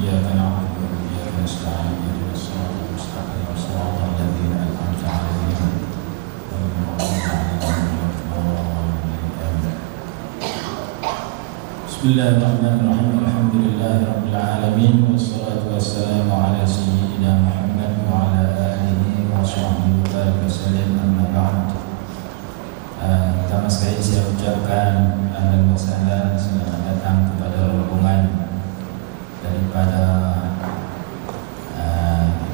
إياك نعبد وإياك نستعين اهدنا الصراط المستقيم صراط الذين أنعمت عليهم غير المغضوب عليهم ولا الضالين. بسم الله الرحمن الرحيم. الحمد لله رب العالمين والصلاة والسلام على سيدنا محمد وعلى آله وصحبه وسلم. Amma ba'd. Pertama sekali saya ucapkan ahlan wa sahlan, selamat datang kepada rombongan daripada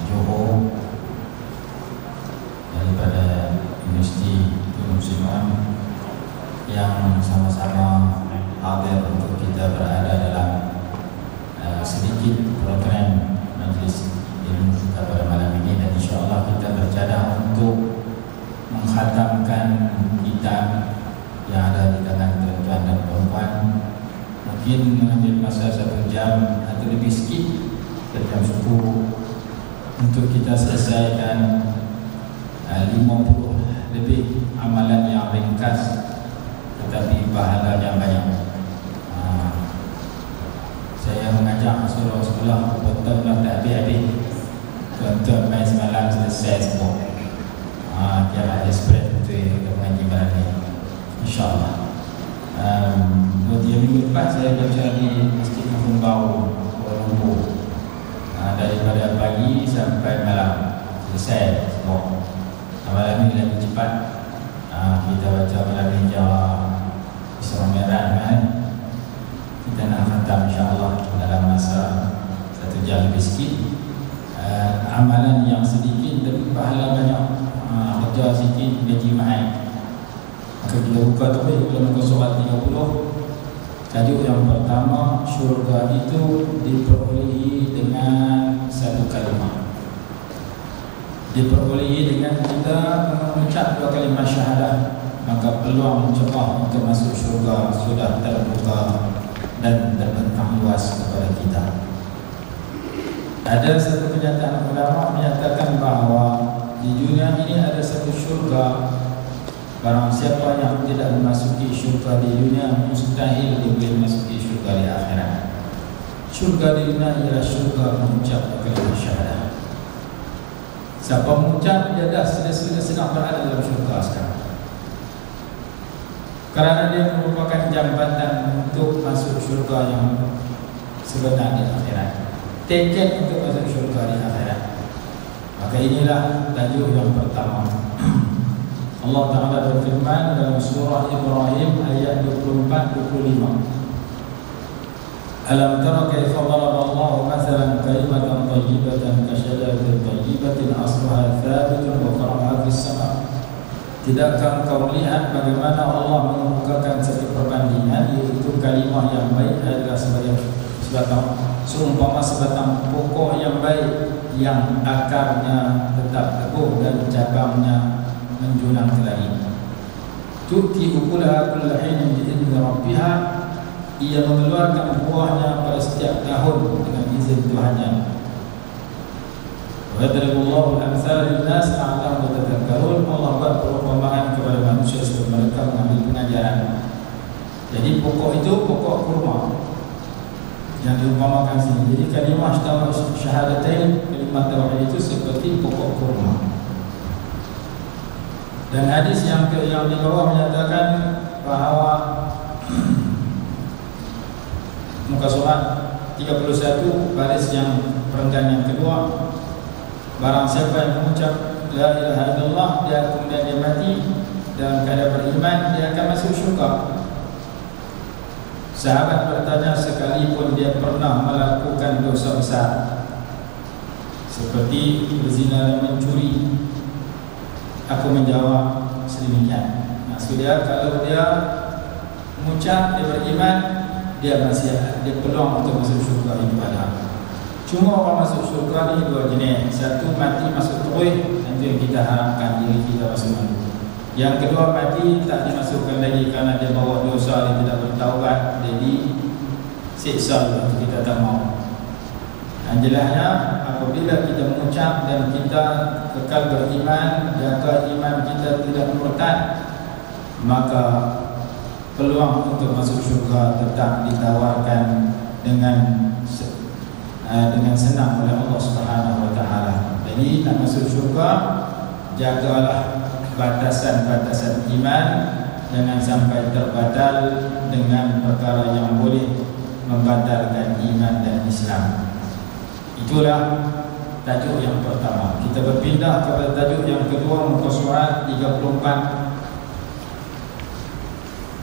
Johor, daripada Universiti Tunku Sinuan yang sama-sama hadir untuk kita berada dalam sedikit program majlis ilmu kita pada malam ini, dan insyaAllah kita bercadah untuk menghatamkan kitab yang ada di tangan tuan-tuan dan perempuan. Mungkin mengambil masa 1 jam atau lebih sikit, jam 10, untuk kita selesaikan 50 lebih amalan yang ringkas tetapi pahalanya banyak. Saya mengajak sekolah betul-betul tak habis-habis. Tuan-tuan main semalam selesai semua. Dia ada spread betul ke mengaji malam ni, InsyaAllah. 2-3 minggu lepas saya baca di Masjid Kampung Bau, Kuala Lumpur, daripada pagi sampai malam selesai semua. Malam ni lagi cepat. Kita baca malam ni Isra Mi'raj kan. Kita nak khatam insyaAllah dalam masa 1 jam lebih sikit. Amalan yang sedikit tapi pahala banyak. Kerja sikit, gaji mahal. Maka kita buka tu dalam muka surat 30. Tajuk yang pertama, syurga itu diperolehi dengan satu kalimah. Diperolehi dengan kita mengucap 2 kalimah syahadah, maka peluang mencoba untuk masuk syurga sudah terbuka dan terbentang luas kepada kita. Ada satu pernyataan ulama menyatakan bahawa di dunia ini ada satu syurga. Barang siapa yang tidak memasuki syurga di dunia, mustahil dia boleh memasuki syurga di akhirat. Syurga di dunia ialah syurga mengucap kalimah syahadah. Siapa mengucap, dia dah sudah sedang berada dalam syurga sekarang, kerana dia merupakan jambatan untuk masuk syurga yang sebenar di akhirat, tiket untuk masuk syurga di akhirat. Maka inilah tajuk yang pertama. Allah Ta'ala berfirman dalam surah Ibrahim ayat 24-25. Alam tara kaifa daraba Allahu mathalan kalimatan thayyibatan kasyajaratin thayyibatin asluha thabitun wa far'uha fis sama'. Tidakkah engkau melihat bagaimana Allah mengemukakan satu perbandingan, yaitu kalimah yang baik adalah seumpama sebatang pokok yang baik yang akarnya tetap teguh dan cabangnya menjulang ke langit. Tu'ti ukulaha kulla hinin bi'idzni rabbiha. Ia mengeluarkan buahnya pada setiap tahun dengan izin Tuhannya. Wa yadribullahu al-amsala lin-nas la'allahum yatadhakkarun. Allah buat perumpamaan kepada manusia supaya mereka mengambil pengajaran. Jadi pokok itu pokok kurma yang diumpamakan sini. Jadi kalimah syahadatain, kalimah tauhid itu seperti pokok kurma. Dan hadis yang di bawah menyatakan bahawa muka surat 31 baris yang perenggan yang kedua, barang siapa yang mengucap la ilaha illallah, dia kemudian dia mati dalam keadaan beriman, dia akan masuk syurga. Sahabat bertanya, sekalipun dia pernah melakukan dosa besar seperti berzina dan mencuri? Aku menjawab sedemikian. Maksudnya kalau dia mengucap, dia beriman, dia peluang untuk masuk syurga itu ada. Cuma orang masuk syurga ni 2 jenis. Satu, mati masuk terus, itu yang kita harapkan diri kita masuk. Yang kedua, mati tak dimasukkan lagi kerana dia bawa dosa, dia tidak bertaubat, dia disiksa itu kita tak mau. Dan jelasnya apabila kita mengucap dan kita kekal beriman, jaga iman kita tidak murtad, maka peluang untuk masuk syurga tetap ditawarkan dengan dengan senang oleh Allah Subhanahu Wa Taala. Jadi nak masuk syurga, jagalah batasan-batasan iman, jangan sampai terbadal dengan perkara yang boleh membatalkan iman dan Islam. Itulah tajuk yang pertama. Kita berpindah kepada tajuk yang kedua, muka surat 34.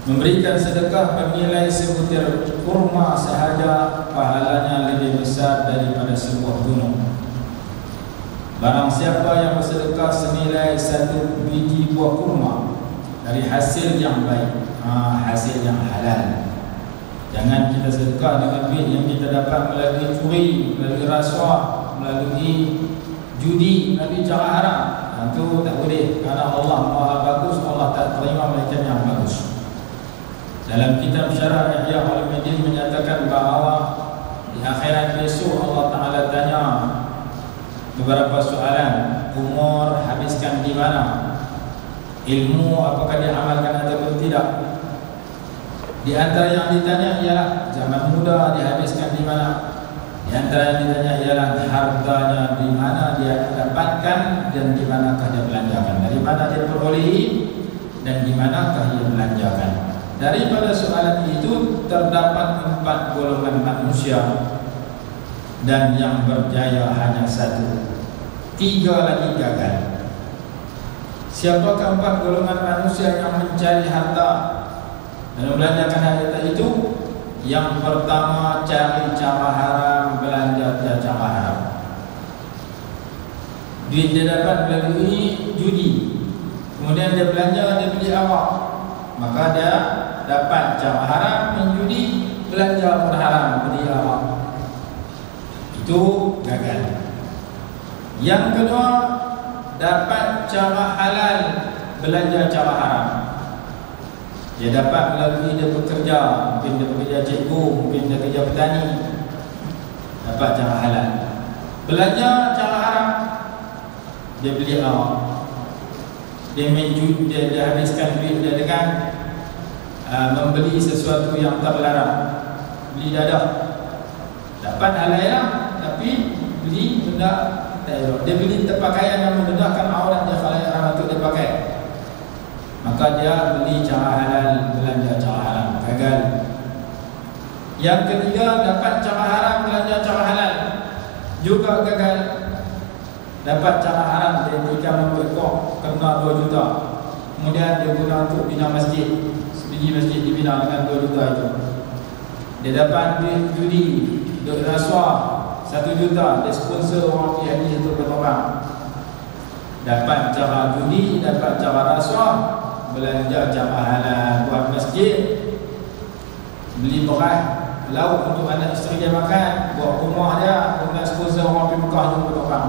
Memberikan sedekah bernilai sebutir kurma sahaja pahalanya lebih besar daripada sebuah gunung. Barang siapa yang bersedekah senilai satu biji buah kurma dari hasil yang baik, hasil yang halal. Jangan kita sedekah dengan duit yang kita dapat melalui curi, melalui rasuah, melalui judi, melalui cara haram. Itu tak boleh, kerana Allah Maha bagus, Allah tak terima melainkan yang bagus. Dalam kitab Syarah Ihya Ulumuddin menyatakan bahawa di akhirat besok Allah Ta'ala tanya beberapa soalan. Umur habiskan di mana? Ilmu apakah diamalkan ataupun tidak? Di antara yang ditanya ialah zaman muda dihabiskan di mana? Di antara yang ditanya ialah hartanya di mana dia dapatkan dan di manakah dia belanjakan, dari mana dia perolehi dan di manakah dia belanjakan. Daripada soalan itu terdapat 4 golongan manusia dan yang berjaya hanya 1, 3 lagi gagal. Siapakah 4 golongan manusia yang mencari harta dan membelanjakan harta itu? Yang pertama, cari cara haram, belanja cara haram. Duit dia dapat melalui judi, kemudian dia belanja, dia beli awak, maka dia dapat cara haram, menjudi, belanja pun haram, beli awak. Itu gagal. Yang kedua, dapat cara halal, belanja cara haram. Dia dapat melalui dia bekerja, mungkin dia bekerja cikgu, mungkin dia kerja petani, dapat cara halal. Belanja cara haram, dia beli awak, dia menjudi, dia habiskan duit dia dengan membeli sesuatu yang terlarang, beli dadah. Dapat halal tapi beli benda tak elok. Dia beli pakaian yang mendedahkan aurat dia kalau haram untuk dia pakai, maka dia beli cara halal, belanja cara haram, gagal. Yang ketiga, dapat cara haram, belanja cara halal, juga gagal. Dapat cara haram, dia ikan membuat kok kena 2 juta, kemudian dia guna untuk bina masjid, sebiji masjid dibina dengan 2 juta itu. Dia dapat duit judi, duit rasuah 1 juta, dia sponsor orang pergi haji untuk berkorban. Dapat cara judi, dapat cara rasuah, belanja cara halal, buat masjid, beli beras lauk untuk anak isteri dia makan, buat rumah dia, kemudian sponsor orang pergi Mekah untuk berkorban.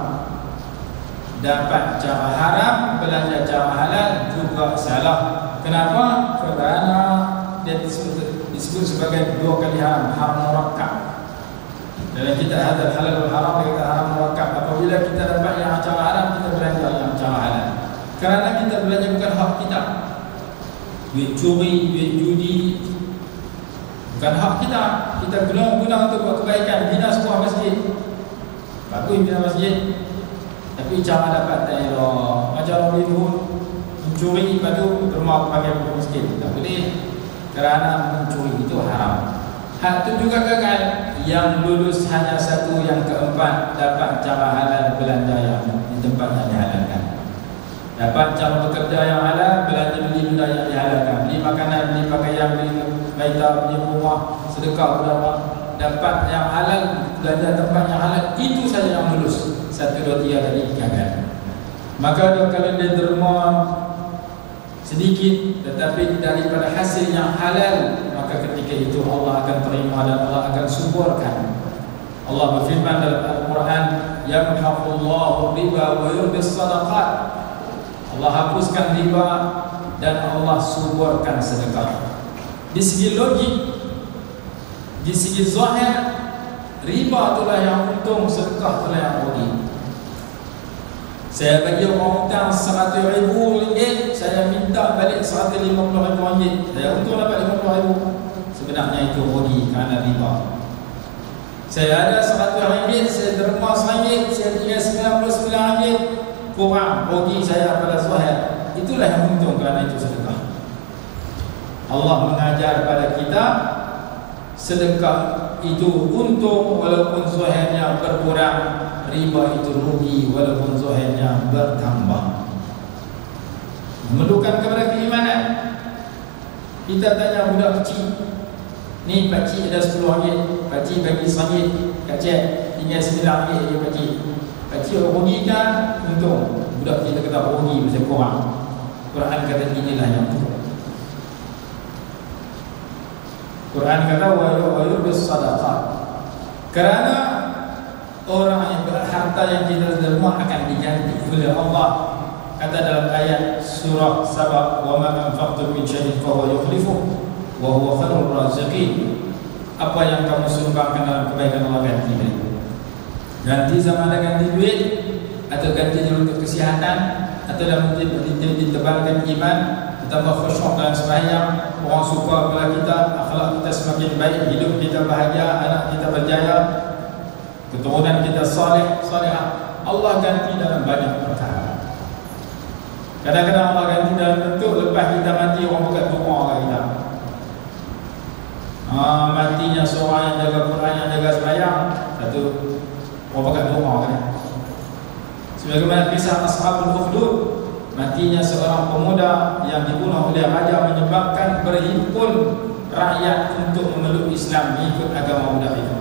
Dapat cara haram, belanja cara halal, juga salah. Kenapa? Kerana dia disebut sebagai 2 kali haram, haram murakkab. Dalam kitab Hadal Halal wal Haram dia kata haram murakkab. Apabila kita dapat yang cara haram, kita belanja yang cara halal, kerana kita belanja bukan hak kita. Duit curi, duit judi bukan hak kita. Kita guna untuk buat kebaikan, bina sebuah masjid, bagus bina masjid, tapi cara dapat tak elok. Macam orang itu mencuri, lepas tu rumah pakai masjid, tak boleh, kerana mencuri itu haram. Hak itu juga gagal. Yang lulus hanya 1, yang keempat, dapat cara halal, belanja yang di tempat yang dihalalkan. Dapat cara bekerja yang halal, belanja beli benda yang dihalalkan, beli makanan, beli pakaian, beli baita, beli rumah, sedekah berapa. Dapat yang halal, belanja tempat yang halal, itu saja yang lulus. 1, 2, 3 tadi gagal. Maka kalau dia derma sedikit tetapi daripada hasil yang halal, maka ketika itu Allah akan terima dan Allah akan suburkan. Allah berfirman dalam Al-Quran, yamhaqullahu riba wa yurbis sadaqat. Allah hapuskan riba dan Allah suburkan sedekah. Di segi logik, di segi zahir, riba itulah yang untung, sedekah itulah yang rugi. Saya bagi orang hutang RM100,000, saya minta balik RM150,000, saya untung dapat RM50,000. Sebenarnya itu rugi kerana riba. Saya ada RM100, saya derma RM1, saya tinggal RM99, kurang rugi saya pada zahir. Itulah yang untung, kerana itu sedekah. Allah mengajar pada kita sedekah itu untung walaupun zahirnya berkurang, riba itu rugi walaupun zahirnya bertambah. Memerlukan kepada keimanan. Kita tanya budak kecil, ni pakcik ada RM10, pakcik bagi RM1, pakcik tinggal RM9 je pakcik. Pakcik rugi kan? Untung. Budak kita kata rugi macam kurang. Quran kata inilah yang untung. Quran kata wa yurbis sadaqat. Kerana orang yang berharta yang kita derma akan diganti oleh Allah. Kata dalam ayat surah Sabah, wa ma anfaqtum min syai'in fa huwa yukhlifuhu wa huwa khairur raziqin. Apa yang kamu sumbangkan dalam kebaikan, Allah ganti beri. Ganti sama ada ganti duit, atau ganti untuk kesihatan, atau dalam ditebalkan iman, ditambah khusyuk dalam sembahyang, orang suka kepada kita, akhlak kita semakin baik, hidup kita bahagia, anak kita berjaya, keturunan kita saleh, salihah. Allah ganti dalam banyak perkara. Kadang-kadang Allah ganti dalam bentuk lepas kita mati, orang bukan doa kat kita. Matinya seorang yang jaga Quran, yang jaga sembahyang, satu orang bukan doa kan. Sebagaimana kisah Ashabul Ukhdud, matinya seorang pemuda yang dibunuh oleh raja menyebabkan berhimpun rakyat untuk memeluk Islam, mengikut agama budak itu.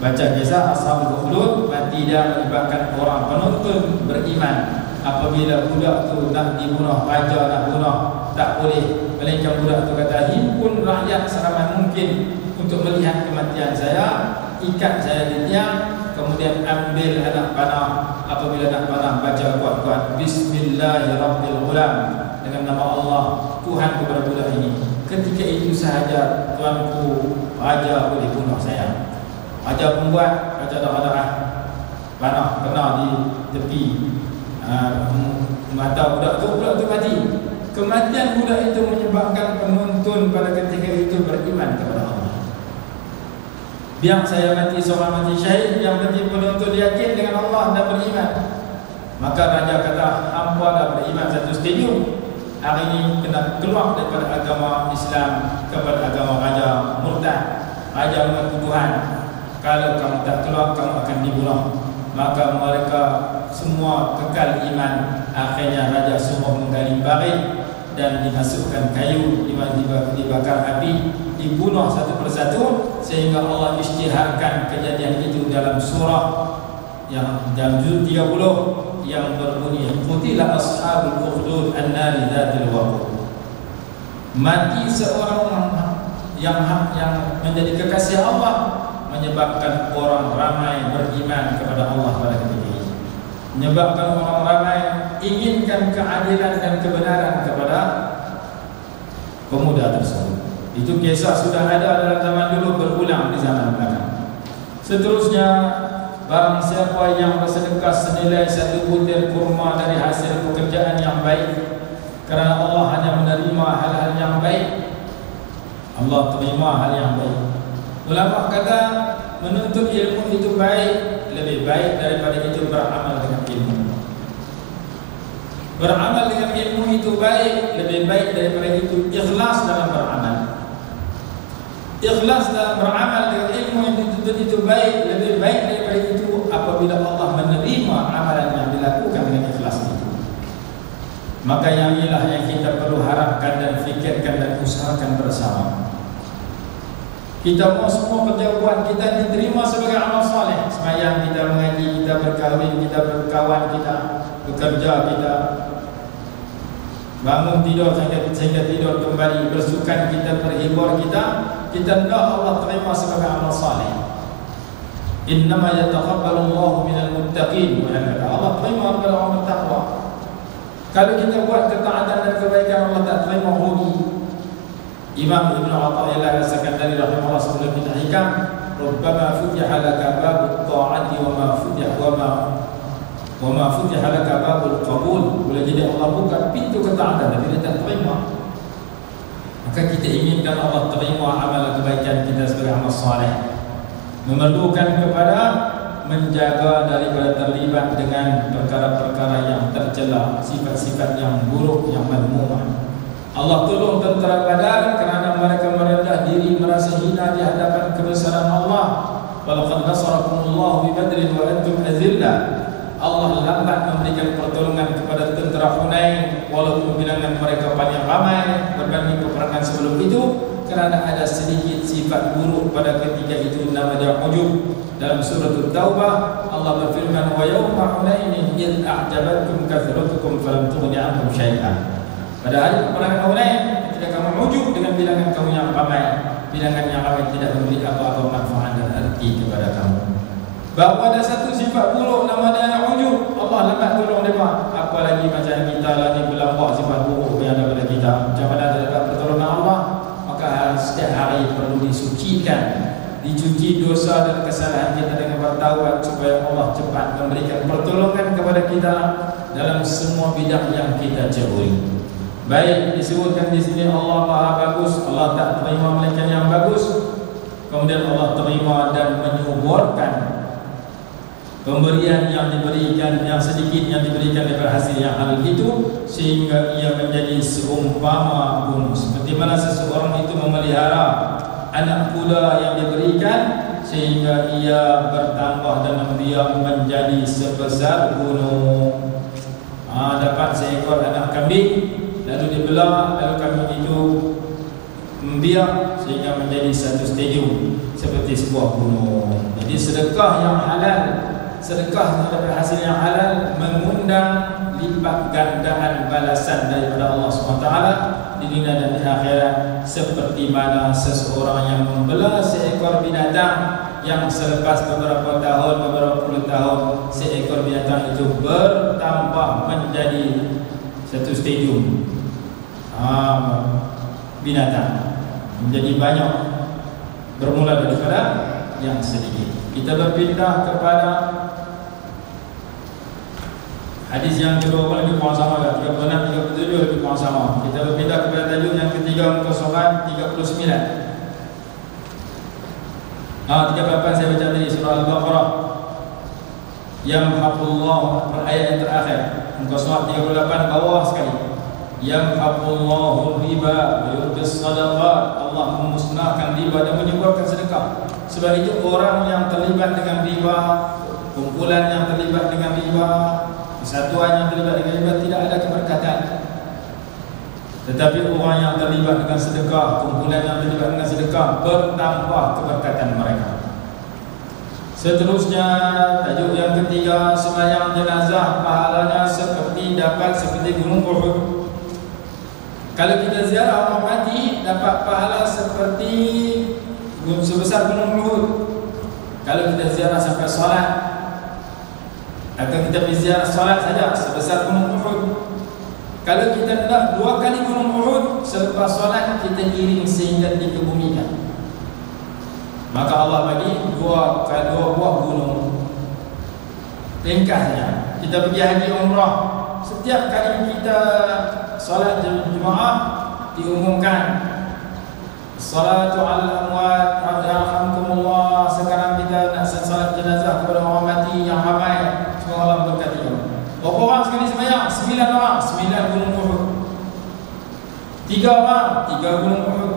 Baca kisah Ashabul Ukhdud, mati dia menyebabkan orang penonton beriman. Apabila budak tu nak dibunuh, raja nak bunuh, tak boleh. Melainkan budak tu kata, himpun rakyat seramai mungkin untuk melihat kematian saya, ikat saya di tiang, kemudian ambil anak panah. Apabila nak panah, baca kuat-kuat Bismillahirrahmanirrahim, dengan nama Allah, Tuhan kepada budak ini. Ketika itu sahaja tuanku raja boleh bunuh saya. Raja membuat, raja darah-darah, panah kena di tepi mata budak tu mati. Kematian budak itu menyebabkan penonton pada ketika itu beriman kepada Allah. Biar saya mati seorang mati syahid, yang penting penonton yakin dengan Allah dan beriman. Maka raja kata, hampa dah beriman satu stadium, hari ini kena keluar daripada agama Islam kepada agama raja murtad. Raja mengaku Tuhan, kalau kamu tak keluar, kamu akan dibunuh. Maka mereka semua kekal iman. Akhirnya raja semua menggali parit dan dimasukkan kayu, dibakar api, dibunuh satu persatu, sehingga Allah isytiharkan kejadian itu dalam surah yang dalam juz 30 yang berbunyi, qutila ashabul ukhdud an-nari dzatil waqud. Mati seorang yang menjadi kekasih Allah menyebabkan orang ramai beriman kepada Allah pada ketika itu. Menyebabkan orang ramai inginkan keadilan dan kebenaran kepada pemuda tersebut. Itu kisah sudah ada dalam zaman dulu, berulang di zaman belakang. Seterusnya, barang siapa yang bersedekah senilai satu butir kurma dari hasil pekerjaan yang baik, kerana Allah hanya menerima hal-hal yang baik, Allah terima hal yang baik. Ulama kata menuntut ilmu itu baik, lebih baik daripada itu beramal dengan ilmu. Beramal dengan ilmu itu baik, lebih baik daripada itu ikhlas dalam beramal. Ikhlas dalam beramal dengan ilmu yang dituntut itu baik, lebih baik daripada itu apabila Allah menerima amalan yang dilakukan dengan ikhlas itu. Maka yang inilah yang kita perlu harapkan dan fikirkan dan usahakan bersama. Kita mau semua kerja buat kita diterima sebagai amal saleh. Semayang kita, mengaji kita, berkahwin kita, berkawan kita, bekerja kita, bangun tidur sehingga tidur kembali, bersukan kita, berhibur kita hendak Allah terima sebagai amal saleh. Innama yataqabbalu Allahu minal muttaqin. Allah terima daripada orang bertakwa. Kalau kita buat ketaatan dan kebaikan, Allah tak terima, rugi. Imam Ibn Atha'illah As-Sakandari rahimahullah sebelum kita hikam, rubbama futiha laka babut ta'ati wa ma futiha laka babul qabul. Boleh jadi Allah buka pintu ketaatan tapi dia tak terima. Maka kita inginkan Allah terima amal kebaikan kita sebagai amal saleh. memerlukan kepada menjaga daripada terlibat dengan perkara-perkara yang tercela, sifat-sifat yang buruk, yang madmumah. Allah tolong tentera Badar kerana mereka merendah diri, merasa hina di hadapan kebesaran Allah. Walaqad nasarakumullahu bi Badrin wa antum azillah. Allah lambat memberikan pertolongan kepada tentera Hunain walaupun bilangan mereka paling ramai berbanding peperangan sebelum itu, kerana ada sedikit sifat buruk pada ketika itu, nama dia ujub. Dalam surah At-Taubah Allah berfirman, wa yawma Hunainin id a'jabatkum kathratukum falam tughni ankum syai'an. Pada hari peperangan Hunain, ketika kamu ujub dengan bilangan kamu yang ramai, bilangan yang ramai tidak memberi apa-apa manfaat dan arti kepada kamu. Bahawa ada satu sifat buruk namanya ujub, Allah lambat tolong mereka. Apalagi macam kita lagi berlampak sifat buruk yang ada pada kita. Macam mana ada pertolongan Allah, maka setiap hari perlu disucikan, dicuci dosa dan kesalahan kita dengan bertaubat supaya Allah cepat memberikan pertolongan kepada kita dalam semua bidang yang kita ceburi. Baik, disebutkan di sini Allah Maha bagus, Allah tak terima melainkan yang bagus. Kemudian Allah terima dan menyuburkan pemberian yang diberikan, yang sedikit yang diberikan daripada hasil yang halal itu, sehingga ia menjadi seumpama gunung. Seperti mana seseorang itu memelihara anak kuda yang diberikan, sehingga ia bertambah dan dia menjadi sebesar gunung. Dapat seekor anak kambing, lalu dibelah, lalu kambing itu membiak sehingga menjadi satu stadium seperti sebuah gunung. Jadi sedekah yang halal, sedekah daripada hasil yang halal mengundang lipat gandaan balasan daripada Allah SWT di dunia dan di akhirat. Seperti mana seseorang yang membelah seekor binatang yang selepas beberapa tahun, beberapa puluh tahun, seekor binatang itu bertambah menjadi satu stadium binatang, menjadi banyak, bermula daripada yang sedikit. Kita berpindah kepada hadis yang kedua, lebih kurang sama, 36, 37 lebih kurang sama. Kita berpindah kepada tajuk yang ketiga, muka surat 39. 38 saya baca tadi, surah Al-Baqarah. Yamhaqullah, ayat yang terakhir, muka surat 38 bawah sekali. Yamhaqullahu riba wa yurbis sadaqat. Allah memusnahkan riba dan menyuburkan sedekah. Sebab itu orang yang terlibat dengan riba, kumpulan yang terlibat dengan riba, kesatuan yang terlibat dengan riba, tidak ada keberkatan. Tetapi orang yang terlibat dengan sedekah, kumpulan yang terlibat dengan sedekah, bertambah keberkatan mereka. Seterusnya, tajuk yang ketiga, sembahyang jenazah pahalanya dapat seperti gunung Uhud. Kalau kita ziarah orang mati, dapat pahala seperti sebesar gunung Uhud. Kalau kita ziarah sampai solat, atau kita pergi ziarah solat saja sebesar gunung Uhud. Kalau kita dah 2 kali gunung Uhud, selepas solat kita iring sehingga dikebumikan, maka Allah bagi 2 buah gunung. Ringkasnya, kita pergi haji umrah, setiap kali kita solat jemaah diumumkan salatu ala amwat yarhamkumullah. Sekarang kita nak salat jenazah kepada orang mati yang ramai, semoga Allah memberkati. Berapa orang sekali sembahyang? 9 orang, 9 gunung Uhud. 3 orang, 3 gunung Uhud.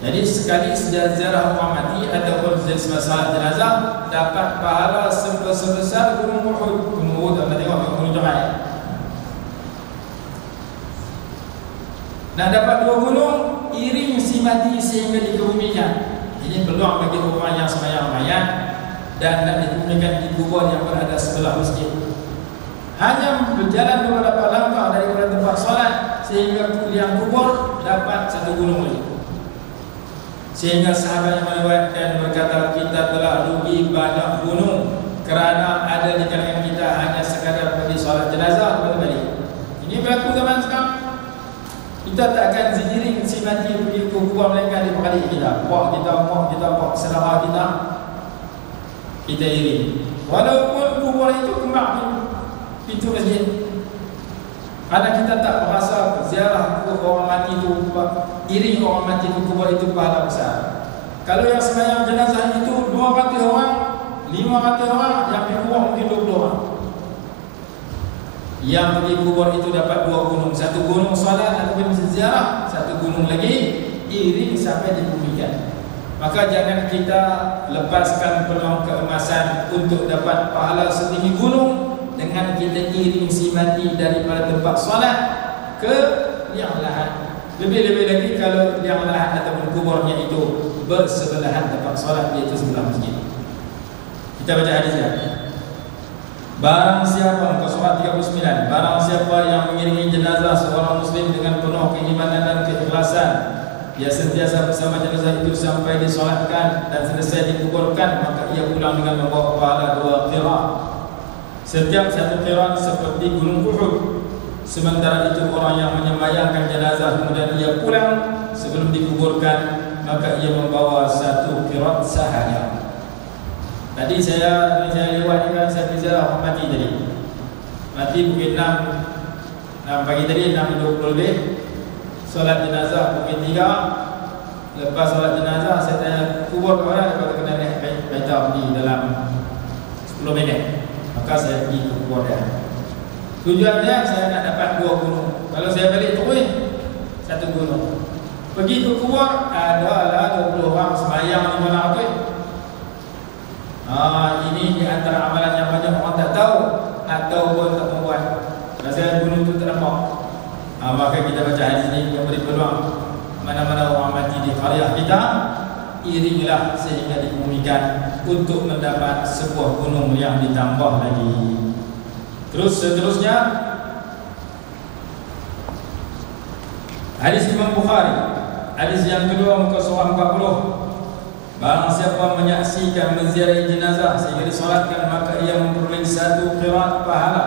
Jadi sekali ziarah orang mati ataupun salat jenazah dapat pahala sebesar gunung Uhud. Gunung Uhud anda tengok gunung Jamal. Nak dapat 2 gunung, iring si mati sehingga dikebumikan. Ini peluang bagi orang yang sembahyang mayat dan nak dikebumikan di kubur yang berada sebelah masjid. Hanya berjalan beberapa langkah daripada tempat solat sehingga yang kubur dapat 1 gunung lagi. Sehingga sahabat yang meriwayatkan berkata, kita telah rugi banyak gunung kerana ada di kalangan kita hanya sekadar pergi solat jenazah balik. Ini berlaku zaman sekarang. Kita tak akan zikirin si mati pergi ke kubur mereka di pekali kita. Puak kita, puak selama kita iri. Walaupun kubur itu kembang pintu masjid, karena kita tak merasa ziarah ke orang mati itu, iring orang mati ke kubur itu pahala besar. Kalau yang sembahyang jenazah itu 200 orang, 500 orang, yang pergi kubur mungkin 20 orang. Yang pergi kubur itu dapat 2 gunung, satu gunung solat ataupun ziarah, satu gunung lagi iring sampai dibumikan. Maka jangan kita lepaskan peluang keemasan untuk dapat pahala setinggi gunung dengan kita iring si mati daripada tempat solat ke liang lahat. Lebih-lebih lagi kalau liang lahat ataupun kuburnya itu bersebelahan tempat solat, iaitu sebelah masjid. Kita baca hadisnya. Barang siapa, muka surat 39, barang siapa yang mengiringi jenazah seorang muslim dengan penuh keimanan dan keikhlasan, dia sentiasa bersama jenazah itu sampai disolatkan dan selesai dikuburkan, maka ia pulang dengan membawa pahala 2 qiraat. Setiap satu qiraat seperti gunung Uhud. Sementara itu orang yang menyemayangkan jenazah kemudian ia pulang sebelum dikuburkan, maka ia membawa 1 qiraat sahaja. Tadi saya lewat kan, saya berziarah orang mati tadi. Mati pukul 6 pagi tadi, 6.20 lebih. Solat jenazah pukul 3. Lepas solat jenazah saya tanya kubur ke mana, lepas kena naik kereta pergi dalam 10 minit. Maka saya pergi ke kubur dia. Tujuannya saya nak dapat 2 gunung. Kalau saya balik terus 1 gunung. Pergi ke kubur adalah 20 orang sembahyang di mana tu. Ini di antara amalan yang banyak orang tak tahu ataupun tak membuat. Rasanya gunung itu tak nampak. Maka kita baca hadis ini memberi peluang mana-mana orang mati di qaryah kita, iringlah sehingga dikemumikan untuk mendapat sebuah gunung yang ditambah lagi. Terus seterusnya hadis Imam Bukhari, hadis yang kedua muka surah 40. Barang siapa menyaksikan menziarahi jenazah sehingga disolatkan, maka ia memperoleh 1 qiraat pahala.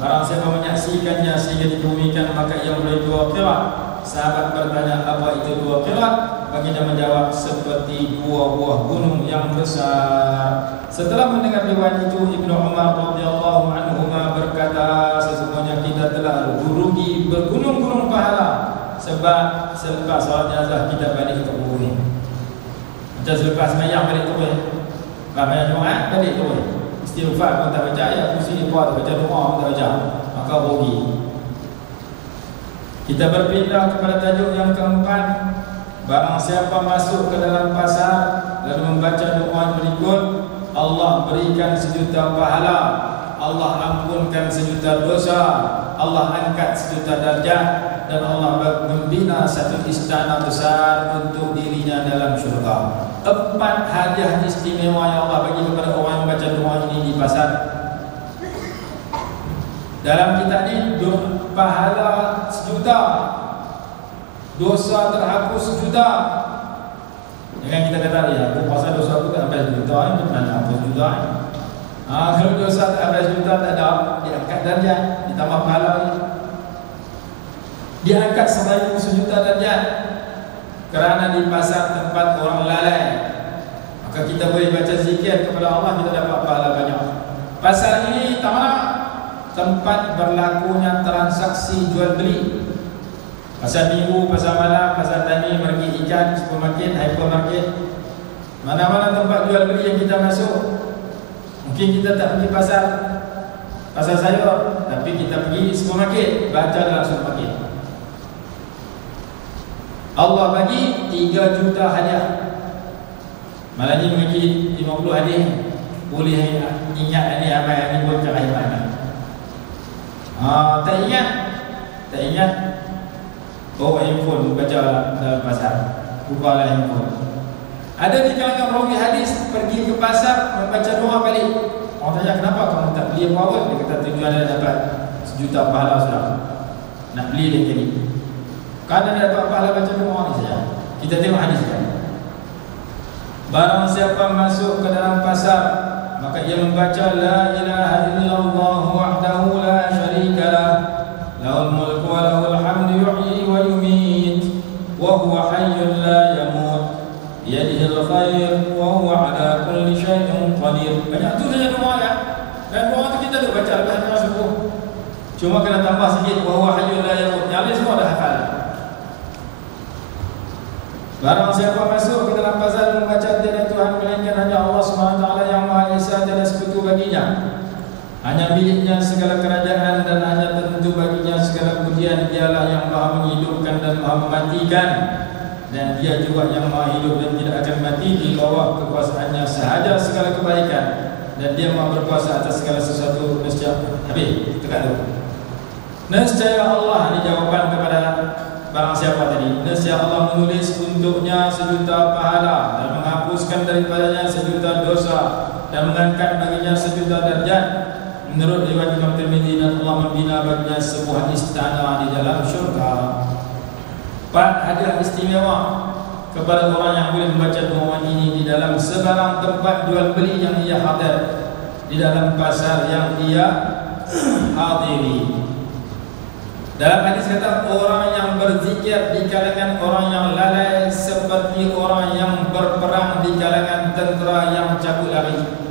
Barang siapa menyaksikannya sehingga dikemumikan, maka ia memperoleh 2 qiraat. Sahabat bertanya, apa itu 2 qiraat? Baginda menjawab, seperti 2 buah gunung yang besar. Setelah mendengar riwayat itu, Ibnu Umar radhiyallahu anhu berkata, sesungguhnya kita telah rugi bergunung-gunung pahala sebab selepas solat jenazah kita balik ke kubur. Macam selepas sembahyang balik terus. Sembahyang Jumaat balik terus. Istighfar pun tak baca, ayat kursi ni buat, baca doa pun tak baca. Maka rugi. Kita berpindah kepada tajuk yang keempat. Barang siapa masuk ke dalam pasar lalu membaca doa berikut, Allah berikan 1 juta pahala, Allah ampunkan 1 juta dosa, Allah angkat 1 juta darjah, dan Allah membina 1 istana besar untuk dirinya dalam syurga. 4 hadiah istimewa yang Allah bagi kepada orang yang baca doa ini di pasar. Dalam kitab ini, pahala 1 juta, dosa terhapus 1 juta. Jangan kita kata, ya, aku puasa dosa aku tak sampai 1 juta, itu mana hapus 1 juta. Kalau dosa tak sampai 1 juta, tak ada, diangkat darjah, ditambah pahala ni. Diangkat 1 juta darjah. Kerana di pasar tempat orang lalai, maka kita boleh baca zikir kepada Allah, kita dapat pahala banyak. Pasar ini tempat berlakunya transaksi jual beli. Pasar minggu, pasar malam, pasar tani, market ikan, supermarket, hypermarket, mana-mana tempat jual beli yang kita masuk. Mungkin kita tak pergi pasar sayur, tapi kita pergi supermarket, baca dalam supermarket. Allah bagi 3 juta hadiah. Malah ni bagi 50 hadiah. Boleh ingat ni amal ni buat cara hebat. Tak ingat bawa handphone baca dalam pasar. Bukalah handphone. Ada di kalangan perawi hadis pergi ke pasar membaca doa balik. Orang tanya, kenapa kamu tak beli apa-apa? Dia kata tujuan dia dapat 1 juta pahala sudah. Nak beli lagi ni. Kadang dia dapat pahala baca doa ni saja. Kita tengok hadis kan. Barang siapa masuk ke dalam pasar, maka ia membaca la ilaha illallah wahdahu la syarika lah, lahul mulku wa lahul hamdu yuhyi wa yumiit wa huwa hayyun la yamut biyadihil khair wa huwa ala kulli syai'in qadir. Banyak tu saja doa ya. Dan doa tu kita tu baca lepas kita subuh. Cuma kena tambah sikit wa huwa hayyun la yamut. Yang lain semua dah hafal. Barang siapa masuk ke dalam bazar membaca tiada Tuhan melainkan hanya Allah SWT yang Maha Esa, tiada sekutu baginya. Hanya miliknya segala kerajaan dan hanya tentu baginya segala pujian. Dialah yang Maha menghidupkan dan Maha mematikan, dan Dia juga yang Maha hidup dan tidak akan mati. Di bawah kekuasaannya sahaja segala kebaikan, dan Dia Maha berkuasa atas segala sesuatu. Nescaya habis tekan tu. Nescaya Allah, ini jawaban kepada barang siapa tadi. Nescaya Allah menulis untuknya 1.000.000 pahala dan menghapuskan daripadanya 1.000.000 dosa dan mengangkat baginya 1.000.000 darjat. Menurut riwayat Imam Tirmidzi, dan Allah membina baginya sebuah istana di dalam syurga. 4. Hadiah istimewa kepada orang yang boleh membaca doa ini di dalam sebarang tempat jual beli yang ia hadir, di dalam pasar yang ia hadiri. Dalam hadis kata, orang yang berzikir di kalangan orang yang lalai seperti orang yang berperang di kalangan tentera yang cabut lari.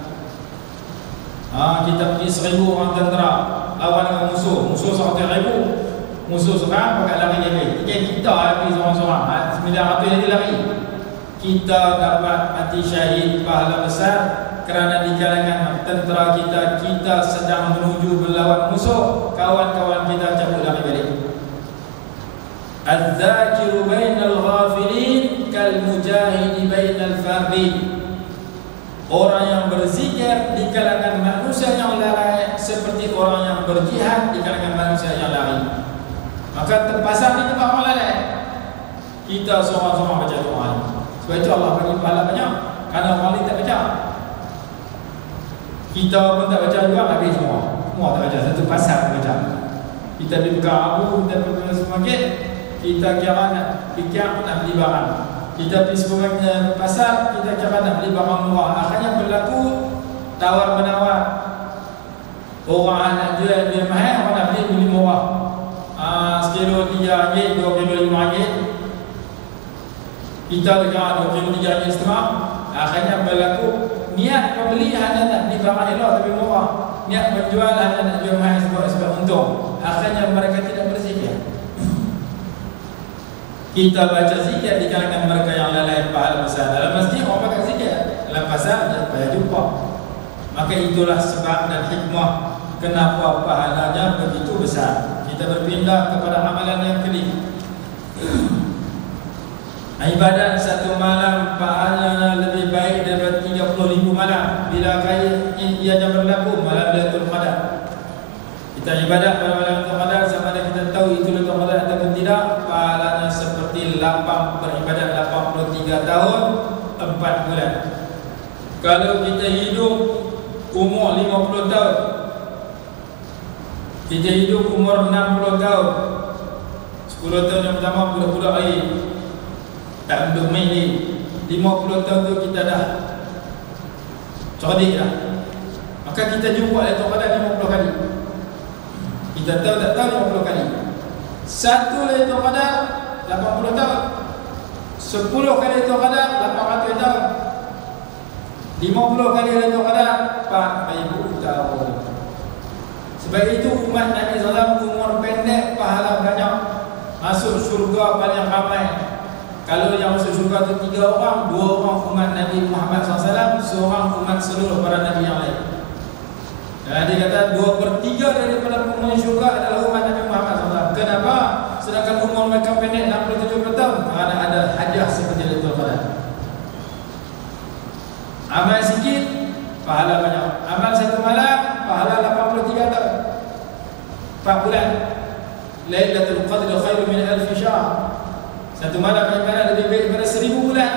Kita pergi 1,000 orang tentera lawan dengan musuh 100,000, musuh seorang pakai lari lagi. Kita habis seorang-seorang 900 jadi lari. Kita dapat mati syahid, pahala besar, kerana di kalangan tentera kita sedang menuju berlawan musuh, kawan-kawan kita cabut lari balik. Az-zakiru bainal ghafilin kal mujahidi bainal fardin. Orang yang berzikir di kalangan manusia yang lalai seperti orang yang berjihad di kalangan manusia yang lari. Maka terpasang di tempat orang lalai, kita seorang-seorang baca doa. Sebab itu Allah bagi pahala banyak, kerana orang lain tak baca. Kita pun tak baca juga, habis semua tak baca, satu pasang tak baca. Kita pergi pegang abu, kita pergi supermarket, kita kira nak beli barang. Kita pergi supermarket pasar, kita kira nak beli barang murah. Akhirnya berlaku tawar-menawar. Orang nak jual mahal, orang nak beli murah. Sekilo RM3, 2 kilo RM5. Kita dekat 2 kilo RM3.5. Akhirnya berlaku niat pembeli hanya nak beli barang elok tapi murah, niat penjual hanya nak jual mahal sebab untung. Akhirnya mereka tidak berzikir. Kita baca zikir di kalangan mereka yang lalai, pahala besar. Dalam masjid orang pakai zikir, dalam pasar dia payah jumpa. Maka itulah sebab dan hikmah kenapa pahalanya begitu besar. Kita berpindah kepada amalan yang kedua. Ibadat satu malam pahalanya lebih baik daripada 30,000 malam. Bila kaya ianya berlaku malam Lailatul Qadar. Kita ibadat pada malam Lailatul Qadar, sama ada kita tahu itu Lailatul Qadar ataupun tidak, pahalanya seperti beribadat 83 tahun 4 bulan. Kalau kita hidup umur 50 tahun, kita hidup umur 60 tahun, 10 tahun yang pertama budak-budak air, tak duduk main ni. 50 tahun tu kita dah cerdik dah. Maka kita jumpa Lailatul Qadar 50 kali. Kita tahu tak tahu 50 kali. Satu Lailatul Qadar 80 tahun. 10 kali Lailatul Qadar 800 tahun. 50 kali Lailatul Qadar 4,000 tahun. Sebab itu umat Nabi SAW umur pendek, pahala banyak, masuk syurga paling ramai. Kalau yang masuk syurga itu 3 orang, 2 orang umat Nabi Muhammad SAW, seorang umat seluruh para Nabi yang lain. Dan dia kata 2/3 daripada penghuni syurga adalah umat Nabi Muhammad SAW. Kenapa? Sedangkan umur mereka pendek 60-70 tahun, kerana ada hadiah seperti Lailatul Qadar. Amal sikit, pahala banyak. Amal satu malam, pahala 83 tahun, 4 bulan. Lailatul Qadar khairu min alfi syahr. Satu malam ibadah lebih baik daripada 1000 bulan.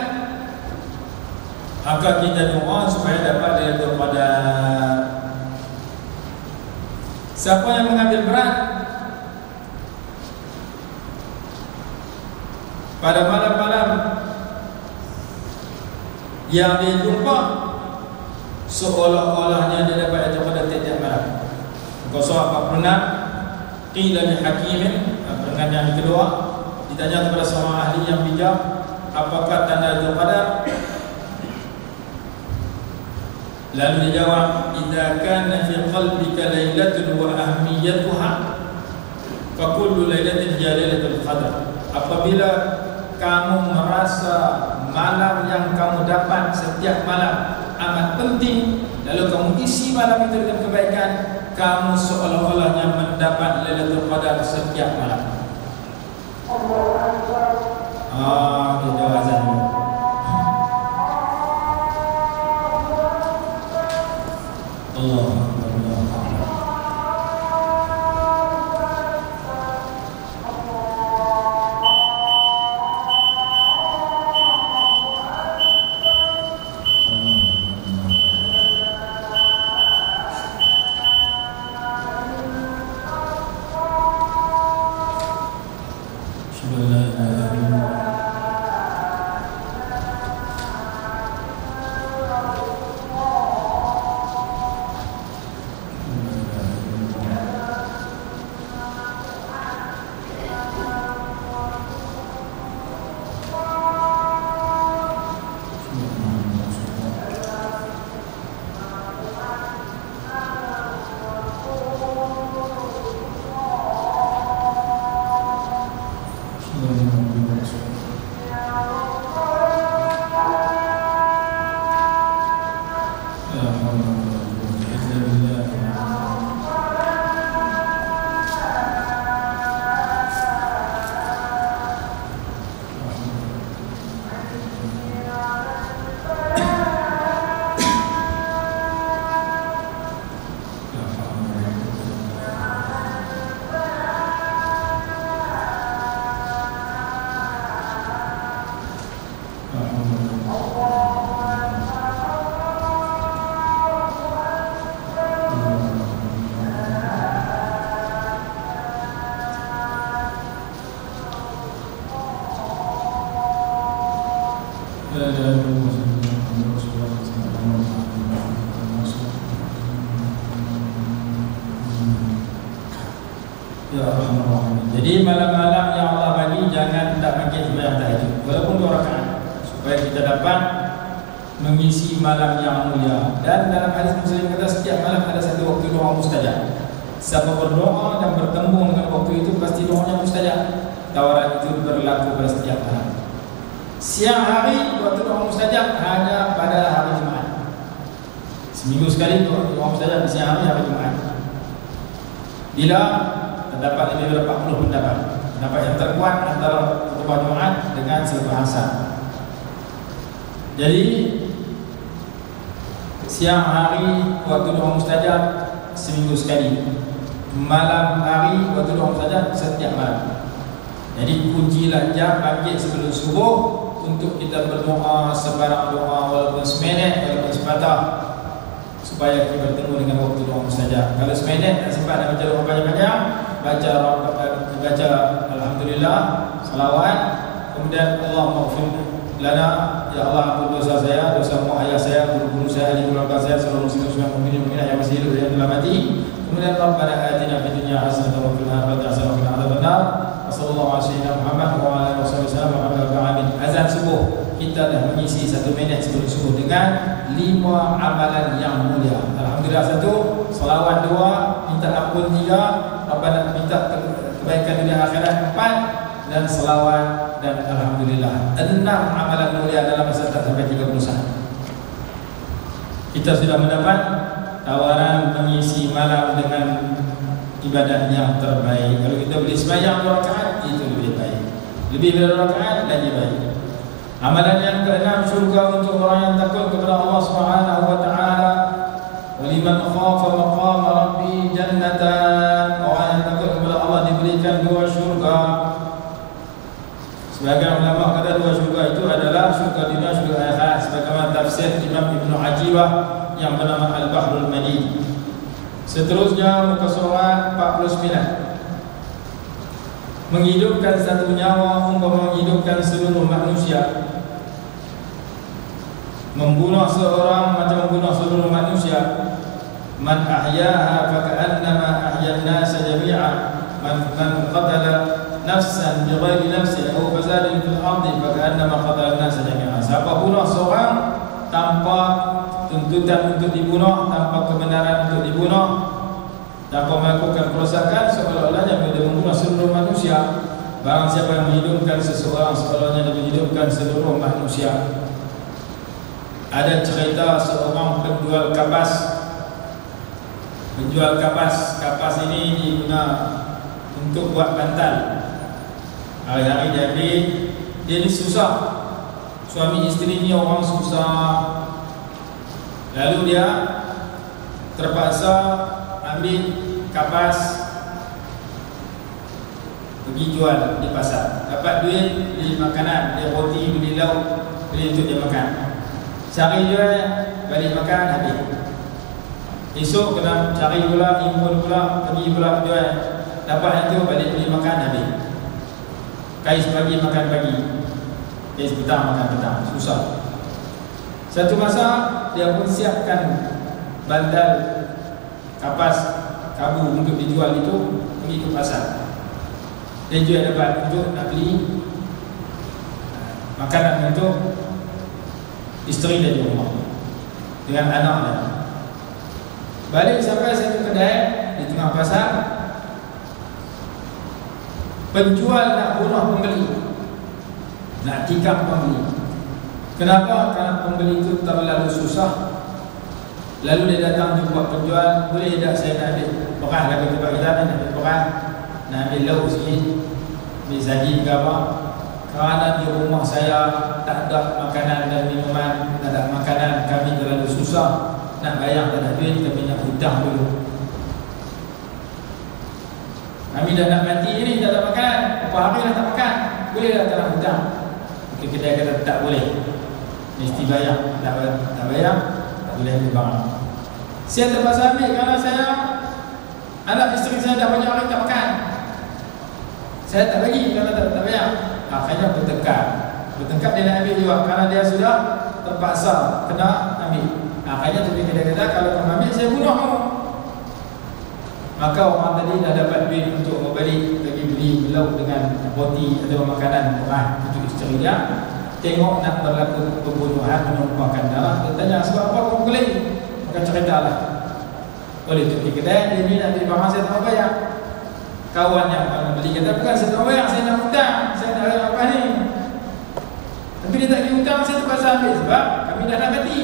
Maka kita doa supaya dapat Lailatul Qadar. Siapa yang mengambil berat pada malam-malam yang dia jumpa, seolah-olahnya dia dapat Lailatul Qadar tiap-tiap malam. Surah 46, qila li hakimin, dengan yang kedua, ditanya kepada seorang ahli yang bijak, apakah tanda Lailatul Qadar? Lalu dia jawab, idza kana fi qalbika lailatun wa ahmiyatuha fa kullu lailatin hiya lailatul qadar. Apabila kamu merasa malam yang kamu dapat setiap malam amat penting, lalu kamu isi malam itu dengan kebaikan, kamu seolah-olahnya mendapat Lailatul Qadar setiap malam. Kita azan dulu. Allah. Jadi malam-malam yang Allah bagi jangan tak makin sembahyang tahajud walaupun 2 rakaat, supaya kita dapat mengisi malam yang mulia. Dan dalam hadis Muslim kata setiap malam ada satu waktu doa mustajab. Siapa berdoa dan bertemu dengan waktu itu pasti doanya mustajab. Tawaran itu berlaku pada setiap malam. Siang hari waktu doa mustajab hanya pada hari Jumaat. Seminggu sekali doa mustajab di siang hari Jumaat. Bila terdapat lebih dari 40 pendapat. Pendapat yang terkuat antara khutbah Jumaat dengan selepas asar. Jadi siang hari waktu doa mustajab seminggu sekali. Malam hari waktu doa mustajab setiap malam. Jadi kuncilah jam bangkit sebelum subuh untuk kita berdoa sebarang doa walaupun seminit walaupun sepatah, supaya kita bertemu dengan waktu doa mustajab. Kalau seminit tak sempat nak baca doa panjang-panjang, baca alhamdulillah, salawat, kemudian Allah maghfir lana, ya Allah ampun dosa saya, dosa mak ayah saya, guru-guru saya, ahli keluarga saya, seluruh muslim mukminin mukminat yang masih hidup dan yang telah mati. Kemudian Rabbana atina fid dunya hasanatan wa fil akhirati hasanatan wa qina adzabannar. Sallallahu alaihi wasallam Muhammad wa ala alihi wasallam Muhammad. Azan subuh kita dah mengisi 1 minit sebelum subuh dengan 5 amalan yang mulia. Alhamdulillah 1, salawat 2, minta ampun 3, Rabbana minta kebaikan dunia akhirat 4, dan salawat dan alhamdulillah 6 amalan mulia dalam masa tak sampai 30 saat. Kita sudah mendapat tawaran mengisi malam dengan ibadah yang terbaik. Kalau kita boleh sembahyang 2 rakaat, itu lebih baik. Lebih dari 2 rakaat lagi baik. Amalan yang ke-6, syurga untuk orang yang takut kepada Allah Subhanahu wa taala. Waliman khafa maqama rabbi jannatan. Orang yang takut kepada Allah diberikan 2 syurga. Sebagian ulama kata 2 syurga itu adalah syurga dunia, syurga akhirat, sebagaimana tafsir Imam Ibn Ajibah yang bernama Al-Bahrul Madid. Seterusnya muka surat 49. Menghidupkan satu nyawa umpama menghidupkan seluruh manusia. Membunuh seorang macam membunuh seluruh manusia. Man ahyaha faka'annama ahyan nasa jami'a. Man qatala nafsan bighairi nafsin aw fasadin fil ardi faka'annama qatala nasa jami'a. Siapa bunuh seorang tanpa tuntutan untuk dibunuh, tanpa kebenaran untuk dibunuh, tanpa melakukan kerosakan, seolah-olahnya dia membunuh seluruh manusia. Barang siapa yang menghidupkan seseorang, seolahnya dia menghidupkan seluruh manusia. Ada cerita seorang penjual kapas. Penjual kapas. Kapas ini diguna untuk buat bantal. Hari-hari dia ambil. Dia ni susah. Suami isteri ni orang susah. Lalu dia terpaksa ambil kapas, pergi jual di pasar. Dapat duit, beli makanan, beli roti, beli lauk, beli untuk dia makan. Cari jual, balik makan, habis. Esok kena cari pula, impun pula, pergi pula jual. Dapat itu, balik beli makan, habis. Kais pagi makan pagi, kais petang makan petang. Susah. Satu masa dia pun siapkan bandal kapas kabu untuk dijual itu, pergi ke pasar. Dia juga dapat untuk nak beli makanan untuk isteri dia di rumah dengan anaknya. Balik sampai satu kedai di tengah pasar, penjual nak bunuh pembeli, nak tikam pembeli. Kenapa? Kerana pembeli itu terlalu susah. Lalu dia datang jumpa penjual, boleh tak saya nak ambil beras lagi tempat kita ni, nak ambil beras, nak ambil lauk sikit, ambil saji ke apa. Kerana di rumah saya tak ada makanan dan minuman, tak ada makanan, kami terlalu susah, nak bayar tak ada duit, kami nak hutang dulu. Kami dah nak mati ni, tak ada makan, berapa hari dah tak makan, boleh tak nak hutang? Okey, kedai kata tak boleh, mesti bayar, tak bayar, tak boleh ambil barang. Saya terpaksa ambil kerana saya, anak isteri saya dah banyak hari tak makan. Saya tak bagi kerana tak bayar. Akhirnya bertengkar dia nak ambil juga kerana dia sudah terpaksa kena ambil. Akhirnya tu dia kata, kalau kamu ambil saya bunuh kamu. Maka orang tadi dah dapat duit untuk berbalik, pergi beli lauk dengan roti atau makanan beras untuk isteri dia. Tengok nak berlaku pembunuhan, menumpahkan darah. Dia tanya, sebab apa kamu boleh? Maka ceritalah. Oleh tu di kedai, dia ni nak beli barang, saya tak bayar. Kawan yang beli kata, bukan saya tak bayar, saya nak hutang, saya nak bayar apa ni. Tapi dia tak pergi hutang, saya terpaksa ambil sebab kami dah nak mati.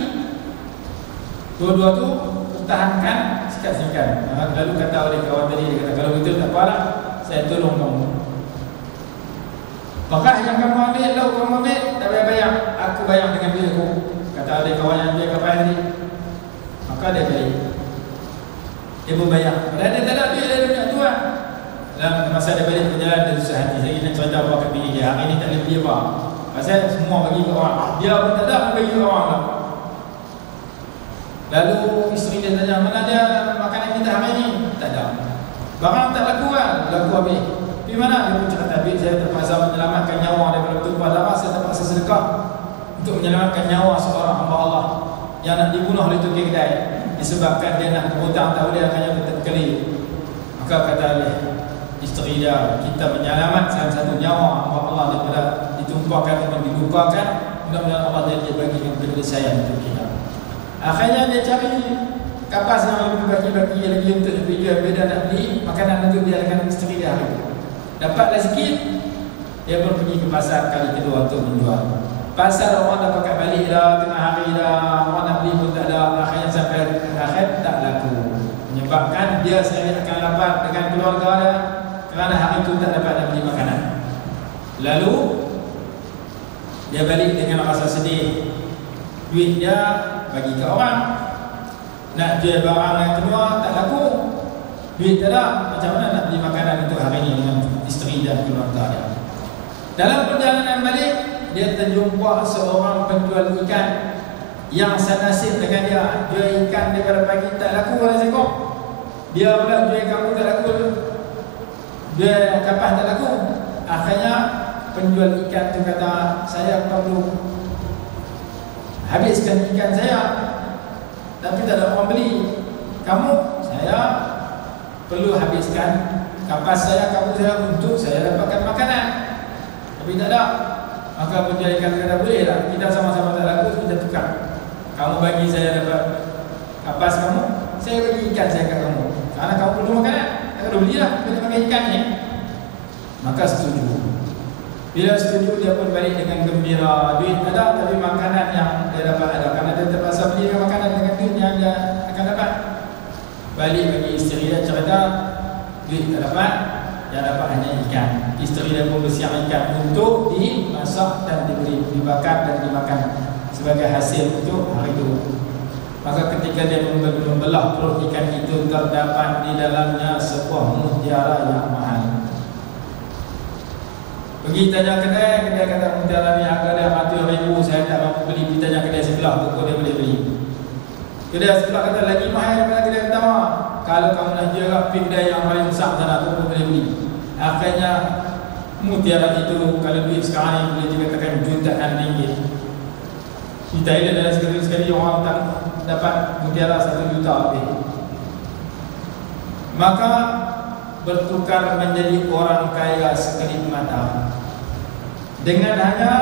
Dua-dua tu pertahankan sikat-sikat. Lalu kata oleh kawan tadi, dia kata, kalau betul tak apalah, saya tolong kamu. Maka yang kamu ambil, lalu kamu ambil, tak bayar-bayar, aku bayar dengan duit aku. Kata oleh kawan yang ambil kapal tadi. Maka dia balik. Dia pun bayar. Padahal dia tak ada duit, dia punya tuan. Dalam masa dia balik berjalan, dia susah hati. Saya nak cerita apa kat bini dia, hari ni tak boleh beli apa. Pasal semua bagi ke orang, dia pun tak ada, pun bagi ke orang lah. Lalu isteri dia tanya, mana dia makanan kita hari ni? Tak ada. Barang tak laku kan? Laku habis. Pergi mana? Dia pun cakap habis, saya terpaksa menyelamatkan nyawa daripada tumpah darah, saya terpaksa sedekah untuk menyelamatkan nyawa seorang hamba Allah yang nak dibunuh oleh tukang kedai disebabkan dia nak berhutang, tak boleh, akhirnya berkeli. Maka kata oleh isteri dia, kita menyelamatkan satu nyawa hamba Allah daripada ditumpahkan atau dilupakan. Mudah-mudahan Allah dia bagikan kepada saya untuk kita. Akhirnya dia cari kapas yang lebih bagi-bagi lagi untuk dia beda nak beli makanan untuk dia dengan isteri dia hari itu. Dapatlah sikit, dia pun pergi ke pasar kali kedua untuk menjual. Pasar orang dah pakai balik dah, tengah hari dah, orang nak beli pun tak ada. Akhirnya sampai akhir tak laku, menyebabkan dia sendiri akan lapar dengan keluarga dia kerana hari itu tak dapat nak beli makanan. Lalu dia balik dengan rasa sedih. Duit dia bagi ke orang, nak jual barang yang kedua tak laku, duit tak ada, macam mana nak beli makanan untuk hari ini dengan isteri dan keluarga dia. Dalam perjalanan balik, dia terjumpa seorang penjual ikan yang senasib dengan dia. Jual ikan daripada pagi tak laku oleh seekor, dia pula jual kamu tak laku, jual kapas tak laku. Akhirnya penjual ikan tu kata, saya perlu habiskan ikan saya, tapi tak ada orang beli. Kamu, saya perlu habiskan kapas saya, kamu saya untuk saya dapatkan makanan, tapi tak ada. Maka penjual ikan kata, boleh tak kita sama-sama tak laku, kita tukar. Kamu bagi saya dapat kapas kamu, saya bagi ikan saya kat kamu, kerana kamu perlu makanan. Tak perlu belilah, boleh makan ikan ni. maka setuju. Bila setuju, dia pun balik dengan gembira. Duit ada, tapi makanan yang dia dapat ada. Karena dia terpaksa beli makanan dengan duit yang dia akan dapat. Balik bagi isteri dia cerita, duit tak dapat, yang dapat hanya ikan. Isteri dia pun bersiap ikan untuk dimasak dan dibakar dan dimakan sebagai hasil untuk hari itu. Maka ketika dia membelah perut ikan itu, terdapat di dalamnya sebuah mutiara yang mahal. Pergi tanya kedai kata mutiara ni harga dia 100,000, saya tak mampu beli. Pergi tanya kedai sebelah, pokok dia boleh beli. Kedai sebelah kata lagi mahal daripada kedai pertama. Kalau kamu nak jual, pergi kedai yang paling besar sana, pokok boleh beli. Akhirnya mutiara itu kalau duit sekarang ni boleh dikatakan jutaan ringgit. Di Thailand ada sekali orang tak dapat mutiara 1 juta lebih. Maka bertukar menjadi orang kaya sekelip mata dengan hanya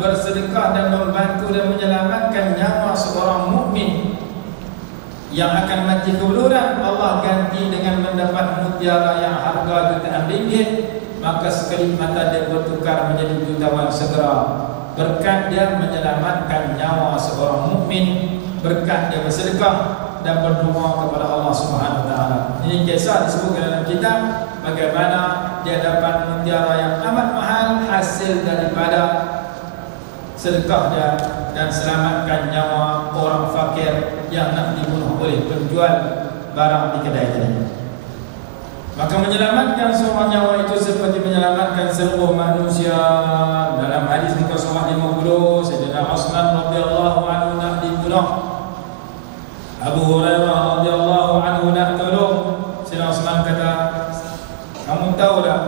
bersedekah dan membantu dan menyelamatkan nyawa seorang mukmin yang akan mati kebeluran. Allah ganti dengan mendapat mutiara yang harga jutaan ringgit, maka sekelip mata dia bertukar menjadi jutawan segera. Berkat dia menyelamatkan nyawa seorang mukmin, berkat dia bersedekah dan berdoa kepada Allah Subhanahu Wa Taala. Ini kisah disebutkan dalam kitab bagaimana dia dapat mutiara yang amat mahal hasil daripada sedekah dia dan selamatkan nyawa orang fakir yang nak dibunuh oleh penjual barang di kedai ini. Maka menyelamatkan seorang nyawa itu seperti menyelamatkan seluruh manusia. Dalam hadis muka surah 50, Sayyidina Utsman radhiyallahu anhu nak dibunuh, Abu Hurairah radhiyallahu anhu nak tolong. Sayyidina Utsman kata, kamu tahu tak,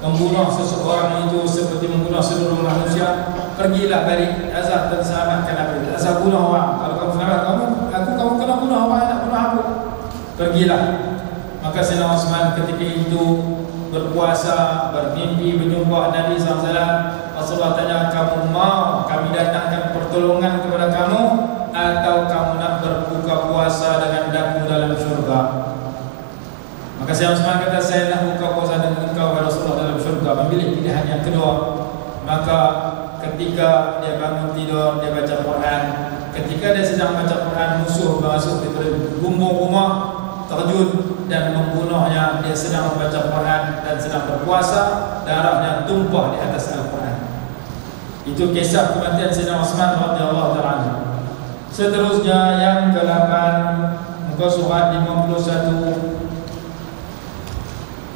membunuh seseorang itu seperti membunuh seluruh manusia. Pergilah balik, asal terselamatkan aku. Asal bunuh orang. Kalau kamu selamat kamu kena bunuh orang, nak bunuh aku. Pergilah. Maka Sayyidina Utsman ketika itu berpuasa, bermimpi berjumpa Nabi SAW. Rasulullah tanya, kamu mau kami datangkan pertolongan kepada kamu, atau kamu nak berbuka puasa dengan daku dalam syurga? Maka Sayyidina Utsman kata, saya nak buka puasa dengan engkau wahai Rasulullah dalam syurga. Memilih pilihan yang kedua. Maka ketika dia bangun tidur, dia baca Quran. Ketika dia sedang baca Quran, musuh masuk daripada bumbung rumah, terjun dan membunuhnya. Dia sedang membaca Quran dan sedang berpuasa, darahnya tumpah di atas Al-Quran. Itu kisah kematian Sayyidina Utsman radhiyallahu ta'ala. Seterusnya yang ke-8, muka surat 51.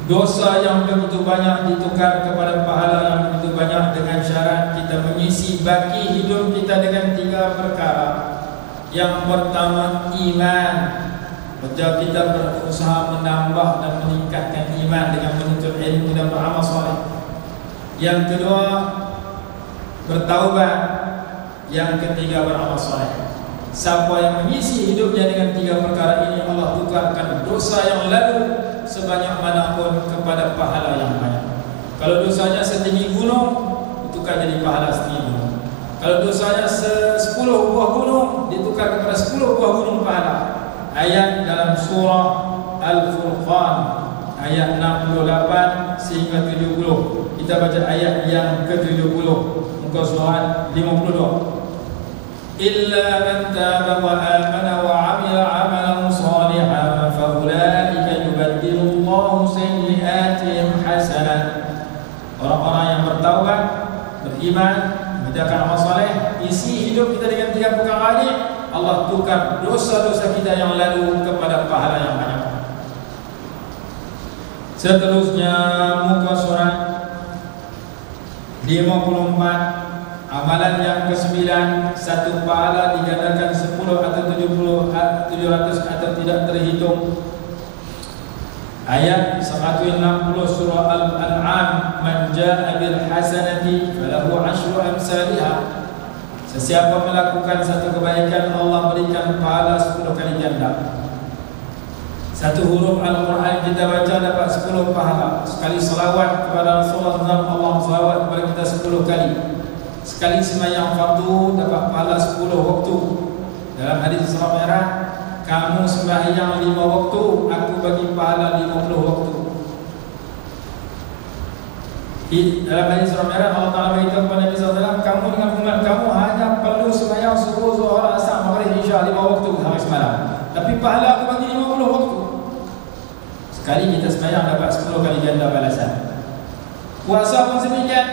Dosa yang begitu banyak ditukar kepada pahala yang begitu banyak dengan syarat kita mengisi baki hidup kita dengan 3 perkara. Yang pertama, iman. Sejak kita berusaha menambah dan meningkatkan iman dengan menuntut ilmu dan beramal soleh. Yang kedua, bertaubat. Yang ketiga, beramal soleh. Siapa yang mengisi hidupnya dengan 3 perkara ini, Allah tukarkan dosa yang lalu sebanyak manapun kepada pahala yang banyak. Kalau dosanya setinggi gunung, ditukar jadi pahala setinggi gunung. Kalau dosanya 10 buah gunung, ditukar kepada 10 buah gunung pahala. Ayat dalam surah Al-Furqan ayat 68 sehingga 70. Kita baca ayat yang ke-70, muka surat 52. Illa man taba wa amana wa 'amila 'amalan shalihan fa ulaika yubaddilu Allahu sayyi'atihim hasanat. Orang-orang yang bertaubat, beriman, mengerjakan amal saleh, isi hidup kita dengan 3 perkara ini, Allah tukar dosa-dosa kita yang lalu kepada pahala yang banyak. Seterusnya muka surat 54. Amalan yang ke-9, 1 pahala digandakan 10 atau 70, 700 atau tidak terhitung. Ayat 160 surah Al-An'am, man jaa'a bil hasanati falahu 'ashru amsalihha. Sesiapa melakukan satu kebaikan, Allah berikan pahala 10 kali ganda. Satu huruf Al-Quran kita baca dapat 10 pahala. Sekali salawat kepada Rasulullah SAW, Allah salawat kepada kita 10 kali. Sekali sembahyang fardu dapat pahala 10 waktu. Dalam hadis Isra Mi'raj, kamu sembahyang 5 waktu, aku bagi pahala 50 waktu. Dalam hadis surah Mi'raj Allah Ta'ala beritahu kepada Nabi SAW, kamu dengan umat kamu hanya perlu sembahyang subuh, zuhur, asar, maghrib, isya 5 waktu hari semalam. Tapi pahala aku bagi 50 waktu. Sekali kita sembahyang dapat 10 kali ganda balasan. Puasa pun demikian.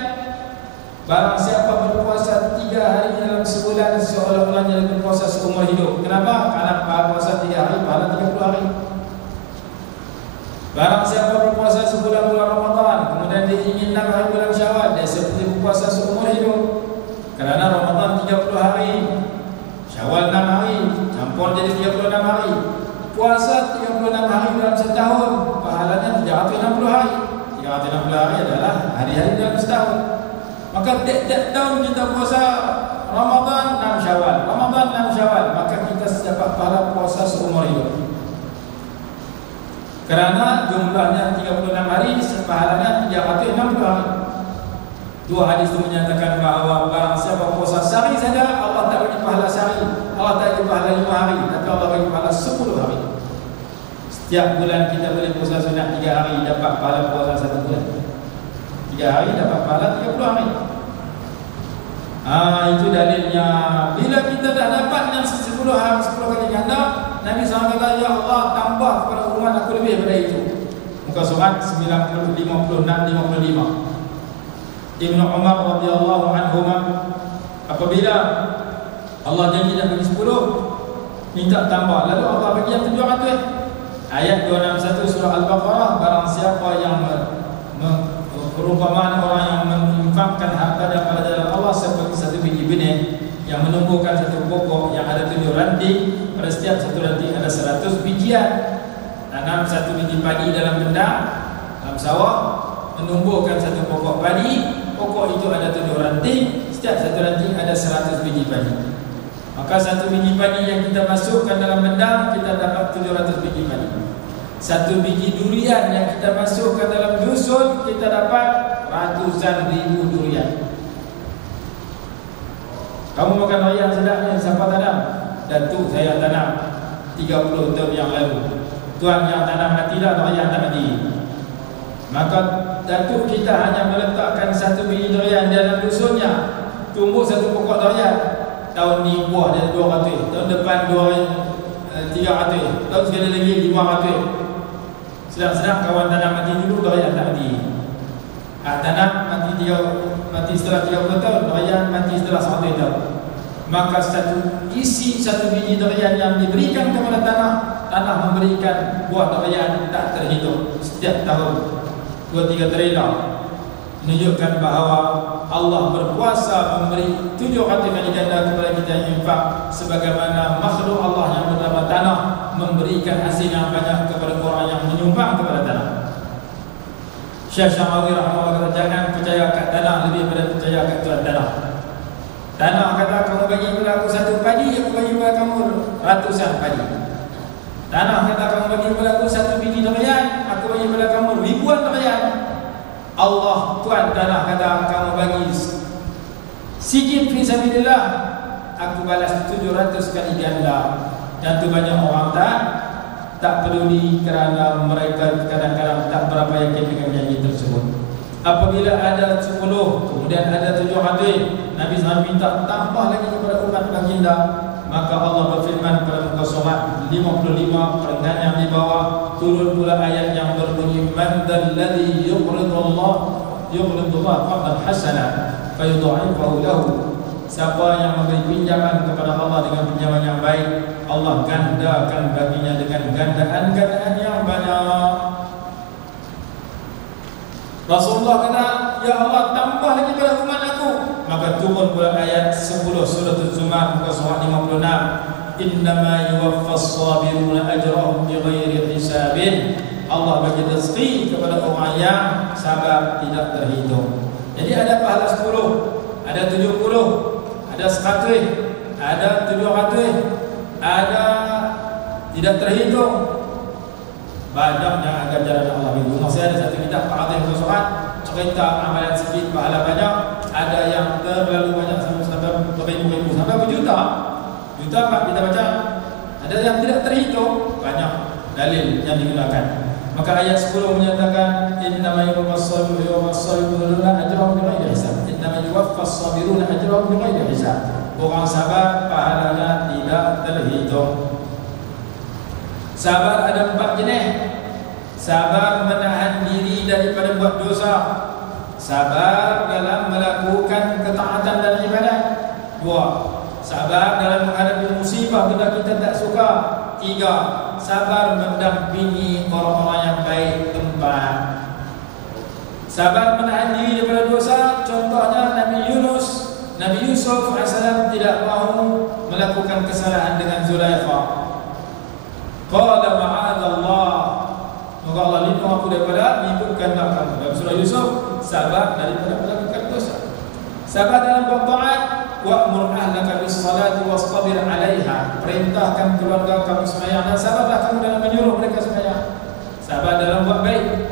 Barang siapa berpuasa 3 hari dalam sebulan, seolah-olahnya dia berpuasa seumur hidup. Kenapa? Karena puasa 3 hari pahala 30 hari. Barang siapa berpuasa sebulan bulan Ramadan, kemudian dia ingin 6 hari bulan Syawal, dia seperti berpuasa seumur hidup. Kerana Ramadan 30 hari, Syawal 6 hari, campur jadi 36 hari. Puasa 36 hari dalam setahun, pahalanya 360 hari. 360 hari adalah hari-hari dalam setahun. Maka tiap tahun kita puasa Ramadan 6 Syawal, Ramadan 6 Syawal, maka kita dapat pahala puasa seumur hidup. Kerana jumlahnya 36 hari, pahalanya 360 hari. Dua hadis itu menyatakan bahawa barang siapa puasa sehari saja, Allah tak bagi pahala sehari, Allah tak bagi pahala 5 hari, tapi Allah bagi pahala 10 hari. Setiap bulan kita boleh puasa sunat 3 hari, dapat pahala puasa 1 bulan. 3 hari dapat pahala 30 hari. Itu dalilnya. Bila kita dah dapat yang 10 hari, 10 kali ganda, Nabi SAW kata, ya Allah tambah kepada umat aku lebih daripada itu. Muka surat 90, 56, 55. Ibnu Umar radhiyallahu anhuma, apabila Allah janji nak bagi 10, minta tambah, lalu Allah bagi yang 700. Ayat 261 surah Al-Baqarah, barang siapa yang perumpamaan orang yang menginfakkan hartanya pada jalan Allah seperti satu biji benih yang menumbuhkan satu pokok yang ada 7 ranting, pada setiap satu ranting ada 100 bijian. Tanam satu biji padi dalam benda, dalam sawah, menumbuhkan satu pokok padi, pokok itu ada 7 ranting, setiap satu ranting ada 100 biji padi. Maka satu biji padi yang kita masukkan dalam benda, kita dapat 700 biji padi. Satu biji durian yang kita masukkan dalam dusun, kita dapat ratusan ribu durian. Kamu makan durian sedapnya, siapa tanam? Datuk saya tanam 30 tahun yang lalu. Tuan yang tanam matilah, durian tak mati. Maka datuk kita hanya meletakkan satu biji durian dalam dusunnya, tumbuh satu pokok durian. Tahun ni buah dia 200, tahun depan 300, tahun sekali lagi 500. Sedang-sedang kawan tanam mati dulu, durian tak mati. Tanam mati setelah 30 tahun, durian mati setelah 100 tahun. Maka isi satu biji durian yang diberikan kepada tanah memberikan buah durian tak terhitung setiap tahun 2-3 triliun. Menunjukkan bahawa Allah berkuasa memberi 700 kali ganda kepada kita yang infak, sebagaimana makhluk Allah yang bernama tanah memberikan hasil yang banyak kepada orang yang menyumbang kepada tanah. Syekh Syamawi rahimahullah kata, jangan percaya kat tanah lebih daripada percaya kat Tuhan tanah. Tanah kata, kamu bagi kepada aku satu padi, aku bagi kepada kamu ratusan padi. Tanah kata, kamu bagi kepada aku satu biji durian, aku bagi kepada kamu ribuan durian. Allah Tuhan tanah kata, kamu bagi sikit fi sabilillah, aku balas 700 kali ganda. Dan tu banyak orang tak peduli, kerana mereka kadang-kadang tak berapa yakin dengan janji tersebut. Apabila ada 10, kemudian ada 700, Nabi SAW minta tambah lagi kepada umat baginda. Maka Allah berfirman pada muka surat 55 perenggan yang di bawah, turun pula ayat yang berbunyi, man dzalladzi yuqridullah qardan hasanan fayudha'ifahu lahu. Siapa yang memberi pinjaman kepada Allah dengan pinjaman yang baik, Allah gandakan baginya dengan gandaan-gandaan yang banyak. Rasulullah kata, ya Allah tambah lagi pada umat aku. Maka turun pula ayat 10 surah Az-Zumar muka surat 56, innama yuwaffas sabiruna ajrahum bighairi hisabin. Allah bagi rezeki kepada orang yang sabar tidak terhitung. Jadi ada pahala 10, ada 70, ada 100, ada 700, ada tidak terhitung. Banyaknya ganjaran Allah itu. Masih ada satu kitab Ta'adhim Surat, cerita amalan sikit pahala banyak. Ada yang terlalu banyak sampai beribu-ribu, sampai berjuta. Juta kita baca. Ada yang tidak terhitung, banyak dalil yang digunakan. Maka ayat 10 menyatakan innama yuwaffas sabiruna ajrahum bighairi hisab. Innama yuwaffas sabiruna ajrahum bighairi hisab. Orang sabar pahalanya tidak terhitung. Sabar ada 4 jenis. Sabar menahan diri daripada buat dosa. Sabar dalam melakukan ketaatan dan ibadat. 2. Sabar dalam menghadapi musibah bila kita tak suka. 3. Sabar mendampingi orang-orang yang baik. 4. Sabar menahan diri daripada dosa. Contohnya Nabi Yusuf AS tidak mahu melakukan kesalahan dengan Zulaikha. Qala ma'adallah, maka Allah lindung aku daripada mengikutkan kamu. Dalam surah Yusuf, sabar daripada melakukan dosa. Sabar dalam bertaat. Wa'mur ahlaka bis-salati wastabir 'alaiha. Perintahkan keluarga kamu sembahyang dan sabarlah kamu dalam menyuruh mereka sembahyang. Sabar dalam buat baik.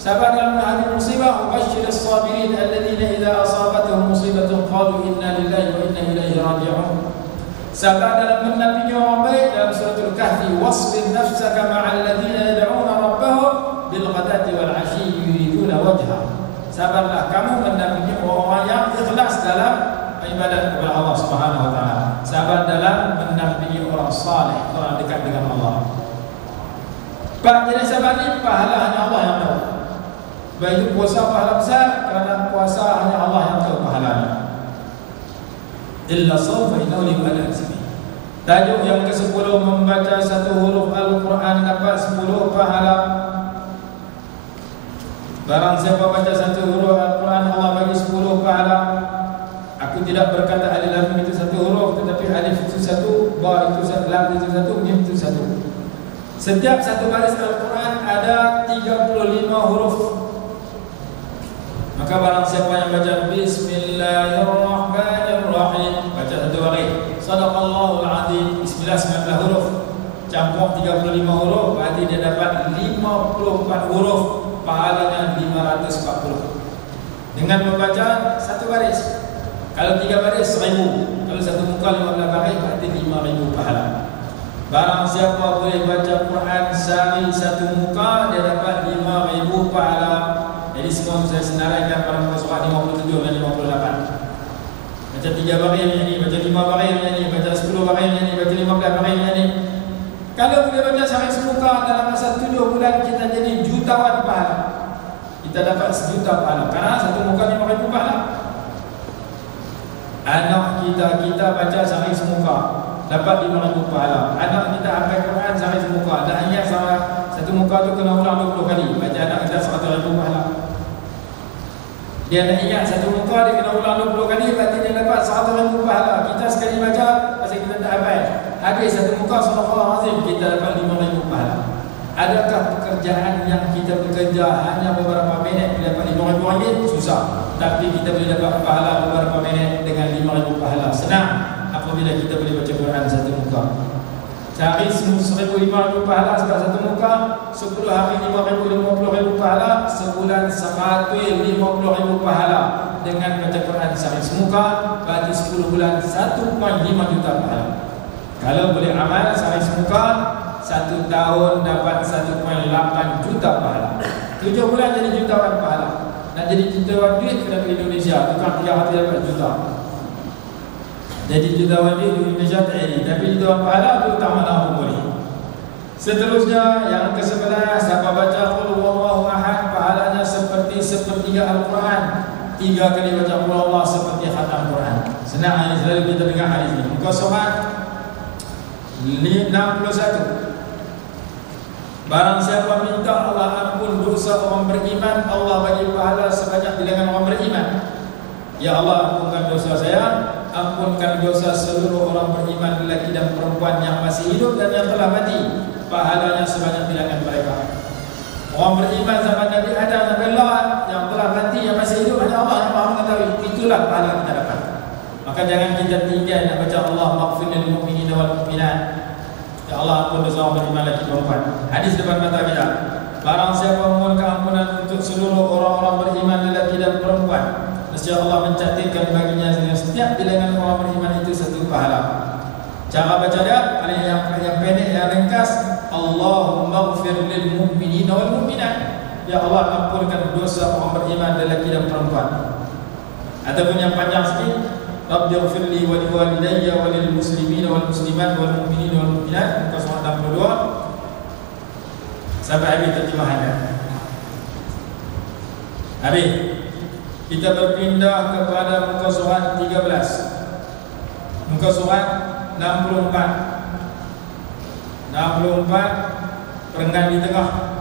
Sabar dalam menghadapi musibah. Wabashshiris sabirin alladziina idza asabatuhum musibatun qalu inna lillahi wa inna ilaihi raji'un. Sabar dalam mendampingi orang baik dalam suratul Kahfi. Wasbir nafsaka ma'al ladziina yad'una rabbahum bil ghadati wal 'ashyi yuriduna wajha. Sabarlah kamu mendampingi orang yang ikhlas dalam ibadat kepada Allah Subhanahu wa taala. Sabar dalam mendampingi orang saleh, orang dekat dengan Allah. Jenis sabar ini pahala hanya Allah yang tahu. Baik itu puasa pahala besar, kerana puasa hanya Allah yang tahu pahalanya. Illa sawfa innahu liman sini. Tajuk yang ke-10, membaca satu huruf Al-Quran dapat 10 pahala. Barang siapa baca satu huruf Al-Quran, Allah bagi 10 pahala. Aku tidak berkata alif lam mim itu satu huruf, tetapi alif itu satu, ba itu satu, lam itu satu, mim itu satu. Setiap satu baris Al-Quran ada 35 huruf. Maka barang siapa yang baca Bismillahirrahmanirrahim, baca satu baris, Sadaqallahul Azim, Bismillah 19 huruf, campur 35 huruf, berarti dia dapat 54 huruf, pahalanya 540. Dengan membaca satu baris. Kalau 3 baris 1000, kalau satu muka 15 baris berarti 5000 pahala. Barang siapa boleh baca Quran sehari satu muka, dia dapat 5000 pahala. Jadi semua saya senaraikan pada muka surat 57 dan 58. Baca 3 baris macam ni, baca 5 baris macam ni, baca 10 baris macam ni, baca 15 baris macam ni. Kalau boleh baca sehari semuka dalam masa 7 bulan, kita jadi jutawan pahala. Kita dapat 1 juta pahala, karena satu muka 5000 pahala. Anak kita baca sehari semuka, dapat 5000 pahala. Anak kita hafal Quran sehari semuka, dan ayat satu muka tu kena ulang 20 kali. Baca anak kita 100,000 pahala. Dia nak ingat satu muka, dia kena ulang 20 kali, berarti dia dapat 100,000 pahala. Kita sekali baca, pasal kita tak hafal, habis satu muka Surah Azim, kita dapat 5,000 pahala. Adakah pekerjaan yang kita bekerja hanya beberapa minit boleh dapat 5,000 ringgit? Susah. Tapi kita boleh dapat pahala beberapa minit dengan 5,000 pahala. Senang apabila kita boleh baca Quran satu muka. Sehari 1,500 pahala sebab satu muka, 10 hari 5,000, 50,000 pahala, sebulan 150,000 pahala. Dengan baca Quran sehari semuka, berarti 10 bulan 1.5 juta pahala. Kalau boleh amal sehari semuka, 1 tahun dapat 1.8 juta pahala. 7 bulan jadi jutawan pahala. Nak jadi jutawan duit kena pergi Indonesia, tukar 3 hari dapat juta. Jadi jutawan duit di Indonesia tak jadi, tapi jutawan pahala tu tak mana pun boleh. Seterusnya yang ke-11, siapa baca Qul huwallahu ahad, pahalanya seperti sepertiga Al-Quran. 3 kali baca Qul huwallahu seperti khatam Quran. Senang ini, selalu kita dengar hadis ini. Muka surat 61. Barang siapa minta Allah ampun dosa orang beriman, Allah bagi pahala sebanyak bilangan orang beriman. Ya Allah, ampunkan dosa saya, ampunkan dosa seluruh orang beriman, lelaki dan perempuan yang masih hidup dan yang telah mati. Pahalanya sebanyak bilangan mereka. Orang beriman zaman Nabi Adam sampai Lot, yang telah mati, yang masih hidup, hanya Allah yang maha mengetahui. Itulah pahala kita dapat. Maka jangan kita tinggal nak baca Allah maghfir lil mu'minin wal mu'minat. Ya Allah, ampun dosa orang beriman lelaki perempuan. Hadis depan mata kita. Barang siapa memohon ampunan untuk seluruh orang-orang beriman lelaki dan perempuan, nescaya Allah mencatatkan baginya setiap bilangan orang beriman itu 1 pahala. Cara baca dia paling yang pendek, yang ringkas. Allahumma ighfir lil mu'minina wal mu'minat. Ya Allah, ampunkan dosa orang beriman lelaki dan perempuan. Ataupun yang panjang sikit, Rabbi ighfir li wa liwalidayya wa lil muslimina wal muslimat wal mu'minina wal mu'minat. Muka surat 62 sampai habis terjemahannya. Habis kita berpindah kepada muka surat 13. Muka surat 64. 64 perenggan di tengah.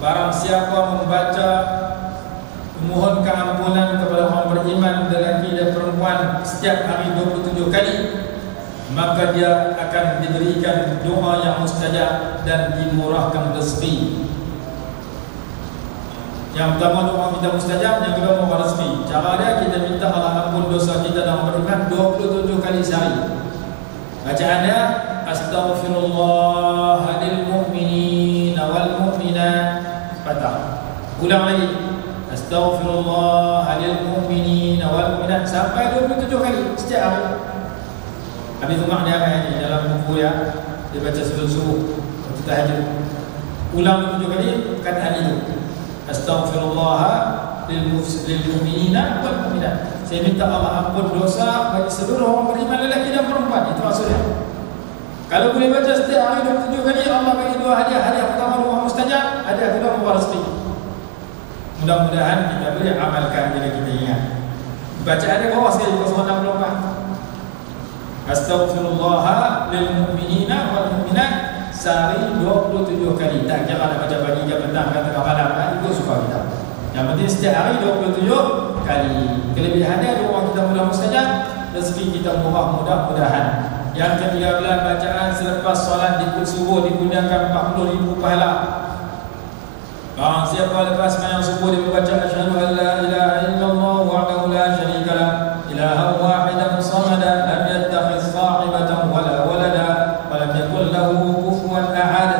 Barang siapa membaca memohon keampunan kepada orang beriman lelaki dan perempuan setiap hari 27 kali, maka dia akan diberikan doa yang mustajab dan dimurahkan rezeki. Yang pertama doa kita mustajab, yang kedua doa rezeki. Cara dia kita minta Allah ampun dosa kita dan orang beriman 27 kali sehari. Bacaannya astaghfirullah lil mu'minina wal mu'minat. Patah. Ulang lagi. Astaghfirullah lil mu'minina wal mu'minat sampai 27 kali setiap hari. Habis rumah dia ini dalam buku ya. Dia baca sebelum subuh waktu tahajud. Ulang 27 kali kataan itu. Astaghfirullah lil mu'minina wal mu'minat. Saya minta Allah ampun dosa bagi seluruh orang beriman lelaki dan perempuan. Itu maksudnya. Kalau boleh baca setiap hari 27 kali, Allah bagi dua hadiah. Hadiah pertama doa mustajab, hadiah kedua doa rezeki. Mudah-mudahan kita boleh amalkan bila kita ingat. Bacaannya bawah sekali muka surat 64. Astaghfirullah lil mu'minina wal mu'minat sehari 27 kali. Tak kira nak baca pagi ke petang ke tengah malam, itu suka kita. Yang penting setiap hari 27 kali. Kelebihannya doa kita mudah mustajab, rezeki kita murah mudah-mudahan. Yang ke-13 bacaan selepas solat di subuh digunyakan 40,000 pahala. Barang siapa lepas sembahyang subuh dia membaca asyhadu an la ilaha illallah wahdahu la syarika lah ilahan wahidan samadan lam yattakhiz sahibatan wala walada wa lam yakul lahu kufuwan ahad.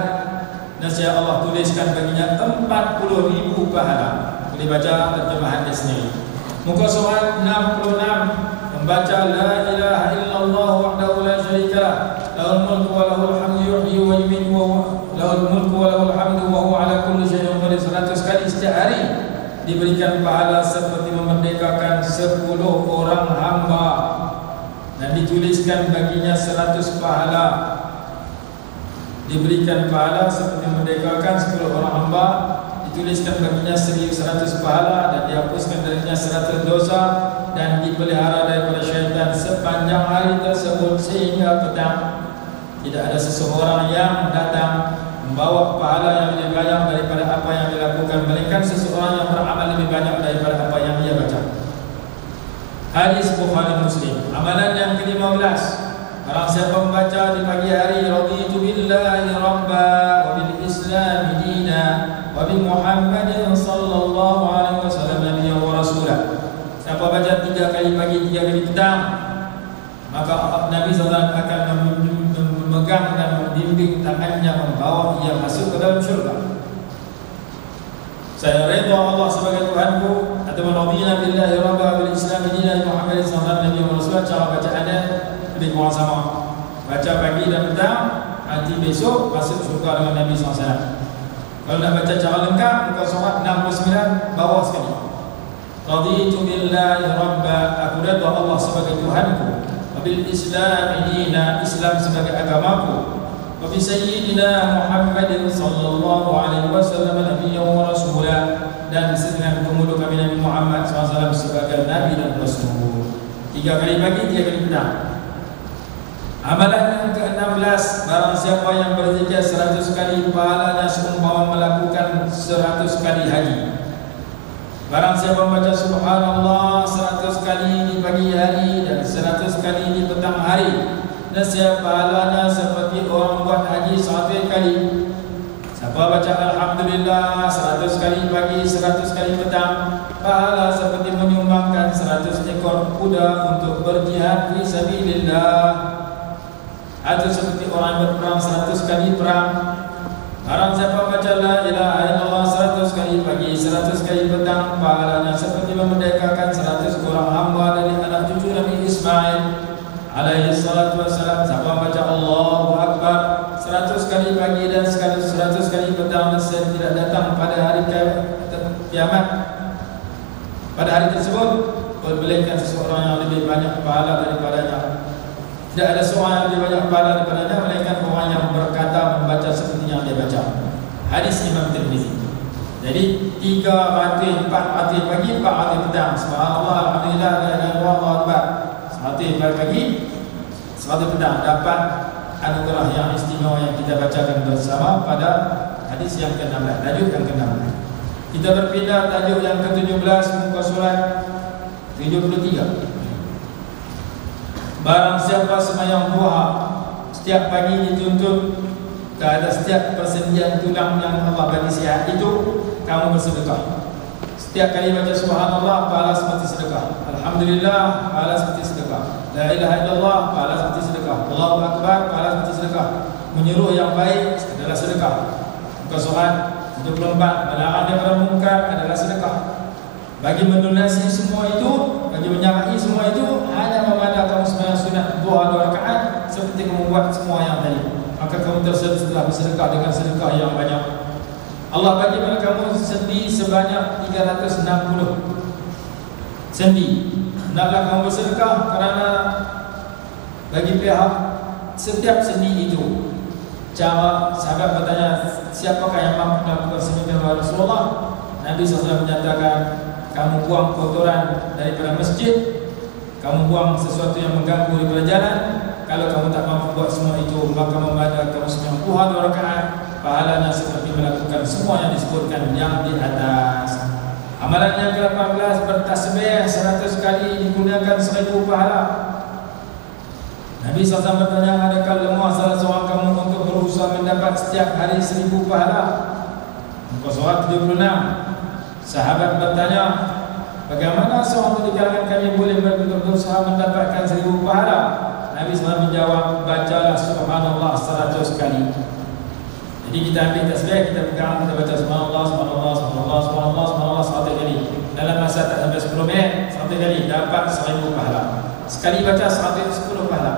Nasihat Allah tuliskan baginya 40,000 pahala. Boleh baca terjemahan dia sendiri. Muka surat 66 membaca la ilaha illallah wahdahu la syarikalah lahul mulku wa lahul hamdu yuhyi wa yumiitu wa lahul mulku wa lahul hamdu wa huwa ala kulli syai'in qadir 100 kali setiap hari diberikan pahala seperti memerdekakan 10 orang hamba dan dituliskan baginya 100 pahala. Diberikan pahala seperti memerdekakan 10 orang hamba, dituliskan baginya 1.100 pahala dan dihapuskan darinya 100 dosa dan dipelihara daripada syaitan sepanjang hari tersebut sehingga petang. Tidak ada seseorang yang datang membawa pahala yang lebih banyak daripada apa yang dilakukan, melainkan seseorang yang beramal lebih banyak daripada apa yang dia baca. Hadis Bukhari Muslim. Amalan yang ke-15, barang siapa membaca di pagi hari raditu billahi rabba wa bil islam dina wa bi Muhammadin sallallahu alaihi wasallam nabiyyan wa rasulah. Siapa baca 3 kali pagi 3 kali petang, maka Nabi SAW akan memegang dan membimbing tangannya membawa ia masuk ke dalam syurga. Saya redha Allah sebagai Tuhanku atau radina billahi rabba bil islam dina Muhammadin sallallahu alaihi wasallam. Cara bacaannya lebih kurang sama. Baca pagi dan petang, nanti besok masuk syurga dengan Nabi SAW. Kalau nak baca cara lengkap, muka surat 69 bawah sekali. Raditu billahi rabba, aku redha Allah sebagai Tuhanku, wabil islam dina, Islam sebagai agamaku, wa bi sayyidina Muhammadin sallallahu alaihi wasallam nabiyyan wa rasulah, dan dengan pemuda kami Nabi Muhammad SAW sebagai nabi dan rasul. 3 kali pagi 3 kali petang. Amalan yang ke-16, barang siapa yang berzikir 100 kali pahalanya seumpama melakukan 100 kali haji. Barang siapa membaca subhanallah 100 kali di pagi hari dan 100 kali di petang hari, nasihat pahalanya seperti orang buat haji 100 kali. Siapa baca alhamdulillah 100 kali pagi 100 kali petang, pahala seperti menyumbangkan 100 ekor kuda untuk berjihad fi sabilillah, atau seperti orang berperang 100 kali perang. Barang siapa baca la ilaha illallah 100 kali pagi 100 kali petang, pahalanya seperti memerdekakan 100 orang hamba dari anak cucu Nabi Ismail alaihi salatu wassalam. Siapa baca Allahu Akbar 100 kali pagi dan 100 pedang lesen tidak datang pada hari kiamat, pada hari tersebut, melainkan seseorang yang lebih banyak pahala daripadanya. Tidak ada seorang yang lebih banyak pahala daripadanya, melainkan orang yang berkata membaca seperti yang dia baca. Hadis Imam Tirmizi. Jadi 3 ratib, 4 ratib pagi, 4 ratib petang. Subhanallah, alhamdulillah, la ilaha illallah, Allahu akbar. 1 pagi, 1 petang, dapat anugerah yang istimewa yang kita bacakan bersama pada hadis yang ke-16, tajuk yang ke-16. Kita berpindah tajuk yang ke-17, muka surat 73. Barang siapa sembahyang duha setiap pagi dituntut ke atas setiap persendian tulang yang Allah bagi sihat itu, kamu bersedekah. Setiap kali baca subhanallah, pahala seperti sedekah. Alhamdulillah, pahala seperti sedekah. La ilaha illallah, pahala seperti sedekah. Allahu akbar, pahala seperti sedekah. Menyuruh yang baik adalah sedekah. Muka surat 74, melarang daripada mungkar adalah sedekah. Bagi mendonasi semua itu, bagi menyamahi semua itu, hanya memandang kamu sembahyang sunat duha 2 rakaat seperti kamu buat semua yang tadi, maka kamu telah bersedekah dengan sedekah yang banyak. Allah bagi kepada kamu sendi sebanyak 360 sendi. Hendaklah kamu bersedekah, kerana bagi pihak setiap sendi itu. Cara sahabat bertanya, siapakah yang mampu melakukan sendi dengan Rasulullah? Nabi SAW menyatakan, kamu buang kotoran daripada masjid, kamu buang sesuatu yang mengganggu daripada jalan. Kalau kamu tak mampu buat semua itu, maka membaca kamu sembahyang duha 2 rakaat, pahalanya seperti melakukan semua yang disebutkan yang di atas. Amalan yang ke-18, bertasbih 100 kali digunakan 1000 pahala. Nabi SAW bertanya, adakah lemah salah seorang kamu untuk berusaha mendapat setiap hari 1000 pahala? Muka surat 76. Sahabat bertanya, bagaimana seorang di kalangan kami boleh berusaha mendapatkan 1000 pahala? Nabi SAW menjawab, bacalah subhanallah 100 kali. Jadi kita ambil tasbih, kita pegang, kita baca subhanallah, subhanallah, subhanallah, subhanallah, subhanallah 100 kali. Dalam masa tak sampai 10 minit, 100 kali dapat 1000 pahala. Sekali baca 110 pahala.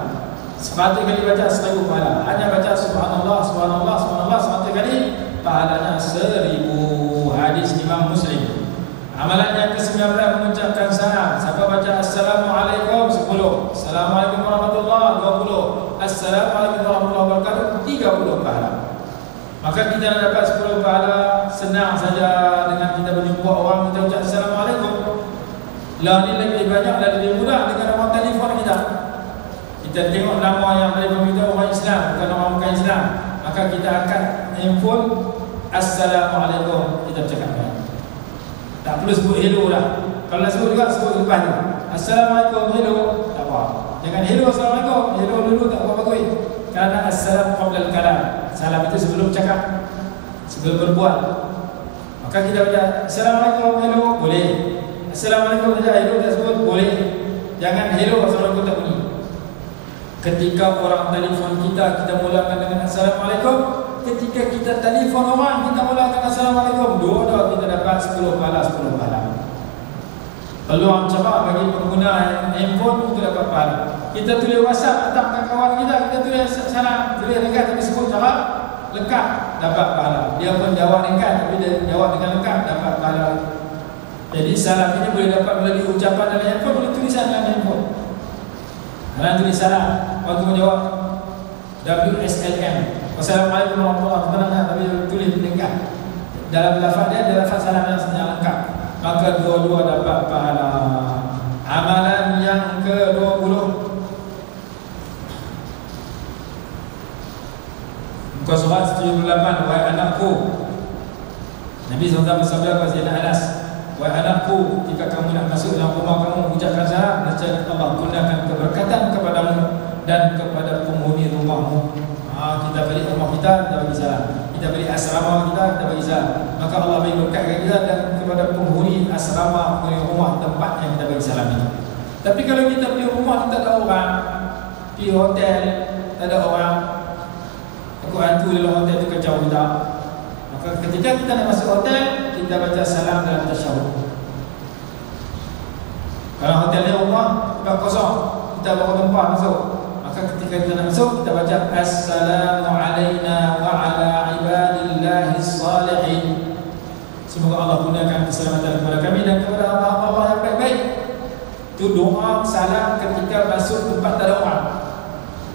100 kali baca 1000 pahala. Hanya baca subhanallah, subhanallah, subhanallah 100 kali, pahalanya 1000. Hadis Imam Muslim. Amalan yang ke-19, mengucapkan salam. Siapa baca assalamualaikum 10, assalamualaikum warahmatullahi 20, assalamualaikum warahmatullahi wabarakatuh 30 pahala. Maka kita nak dapat 10 pahala senang saja dengan kita berjumpa orang, kita ucap assalamualaikum. Lah ni lebih banyak dan lebih mudah dengan orang telefon kita. Kita tengok nama yang telefon kita orang Islam, bukan orang bukan Islam, maka kita angkat handphone, assalamualaikum, kita cakap. Tak perlu sebut hello lah. Kalau nak sebut juga, sebut lepas tu. Assalamualaikum, hello, tak apa. Jangan hello, assalamualaikum, hello dulu tak apa bagus. Kerana assalam qabla al-kalam. Salam itu sebelum cakap, sebelum berbual. Maka kita baca assalamualaikum, hello, boleh. Assalamualaikum saja, hello tak sebut, boleh. Jangan hello, assalamualaikum tak bunyi. Ketika orang telefon kita, kita mulakan dengan assalamualaikum. Ketika kita telefon orang, kita mulakan assalamualaikum. Dua-dua kita dapat 10 pahala, 10 pahala. Peluang cepat bagi pengguna handphone untuk dapat pahala. Kita tulis WhatsApp hantar kawan kita, kita tulis salam, tulis ringkas tapi sebut cara lengkap, dapat pahala. Dia pun jawab ringkas tapi dia jawab dengan lengkap, dapat pahala. Jadi salam ini boleh dapat melalui ucapan dalam handphone, boleh tulisan dalam handphone. Kalau tulis salam, waktu menjawab WSLM, Wassalamualaikum warahmatullahi wabarakatuh, tapi tulis ringkas. Dalam lafaz dia ada lafaz salam yang lengkap. Maka dua-dua dapat pahala. Amalan yang ke-20, muka surat 78, wahai anakku. Nabi SAW bersabda kepada Sayyidina Anas, wahai anakku, jika kamu nak masuk dalam rumah kamu, ucapkan salam, nescaya Allah kurniakan keberkatan kepadamu dan kepada penghuni rumahmu. Kita beri rumah kita, kita bagi salam. Kita beri asrama kita, kita bagi salam. Maka Allah beri berkat kepada kita dan kepada penghuni asrama, penghuni rumah tempat yang kita bagi salam itu. Tapi kalau kita pergi rumah, tak ada orang, pergi hotel, tak ada orang, aku hantu dalam hotel itu kacau kita. Maka ketika kita nak masuk hotel, kita baca salam dalam tasyahud. Kalau hotelnya rumah, tempat kosong, kita bawa tempat masuk. Maka ketika kita nak masuk, kita baca assalamu alayna wa ala ibadillah ibadillahis salihin. Semoga Allah gunakan keselamatan kepada kami dan kepada Allah yang baik-baik. Itu doa salam ketika masuk tempat tak ada orang.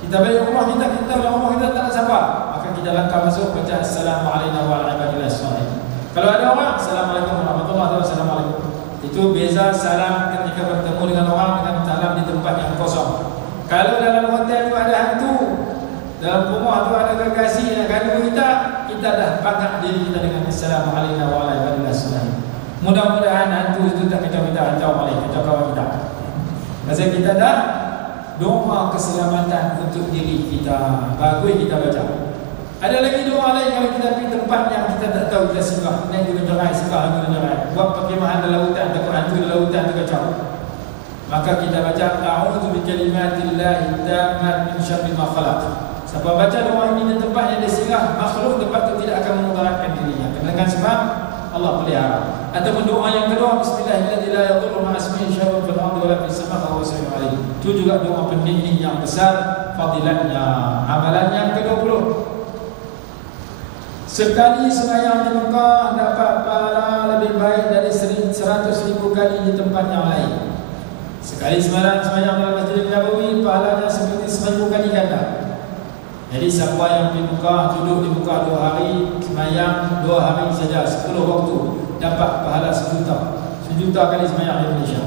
Kita balik rumah kita rumah kita tak ada siapa, maka kita langkah masuk baca assalamualaikum warahmatullahi wabarakatuh. Kalau ada orang, assalamualaikum warahmatullahi wabarakatuh. Itu beza salam ketika bertemu dengan orang dengan salam di tempat yang kosong. Kalau dalam hotel itu ada hantu, dalam rumah itu ada gergasi yang ganggu kita dah pakai diri kita dengan assalamualaikum warahmatullahi wabarakatuh. Mudah-mudahan hantu itu tak kita hantar balik kita kawan kita. Masa kita dah doa keselamatan untuk diri kita, bagus kita baca. Ada lagi doa lain kalau kita pergi tempat yang kita tak tahu kita singgah, naik gunung Jerai, singgah gunung Jerai, buat perkemahan dalam lautan, takut hantu dalam lautan tu kacau. Maka kita baca a'udzu bikalimatillahi tammat min syarri ma khalaq. Siapa baca doa ini di tempat yang dia singgah, makhluk tempat itu tidak akan memudaratkan dirinya. Dengan sebab Allah pelihara. Ataupun doa yang kedua, bismillahirrahmanirrahim, la yadurru ma'a ismihi syai'un fil ardi wa la fis samaa'i wa huwa samii'ul 'aliim. Itu juga doa pendinding yang besar fadilatnya. Amalan yang ke-20. Sekali sembahyang di Mekah dapat pahala lebih baik dari 100,000 kali di tempat yang lain. Sekali sembahyang dalam Masjidil Nabawi pahalanya seperti 1000 kali ganda. Jadi siapa yang di Mekah, duduk di Mekah 2 hari, sembahyang 2 hari saja 10 waktu, dapat pahala 1 juta kali sembahyang di Malaysia.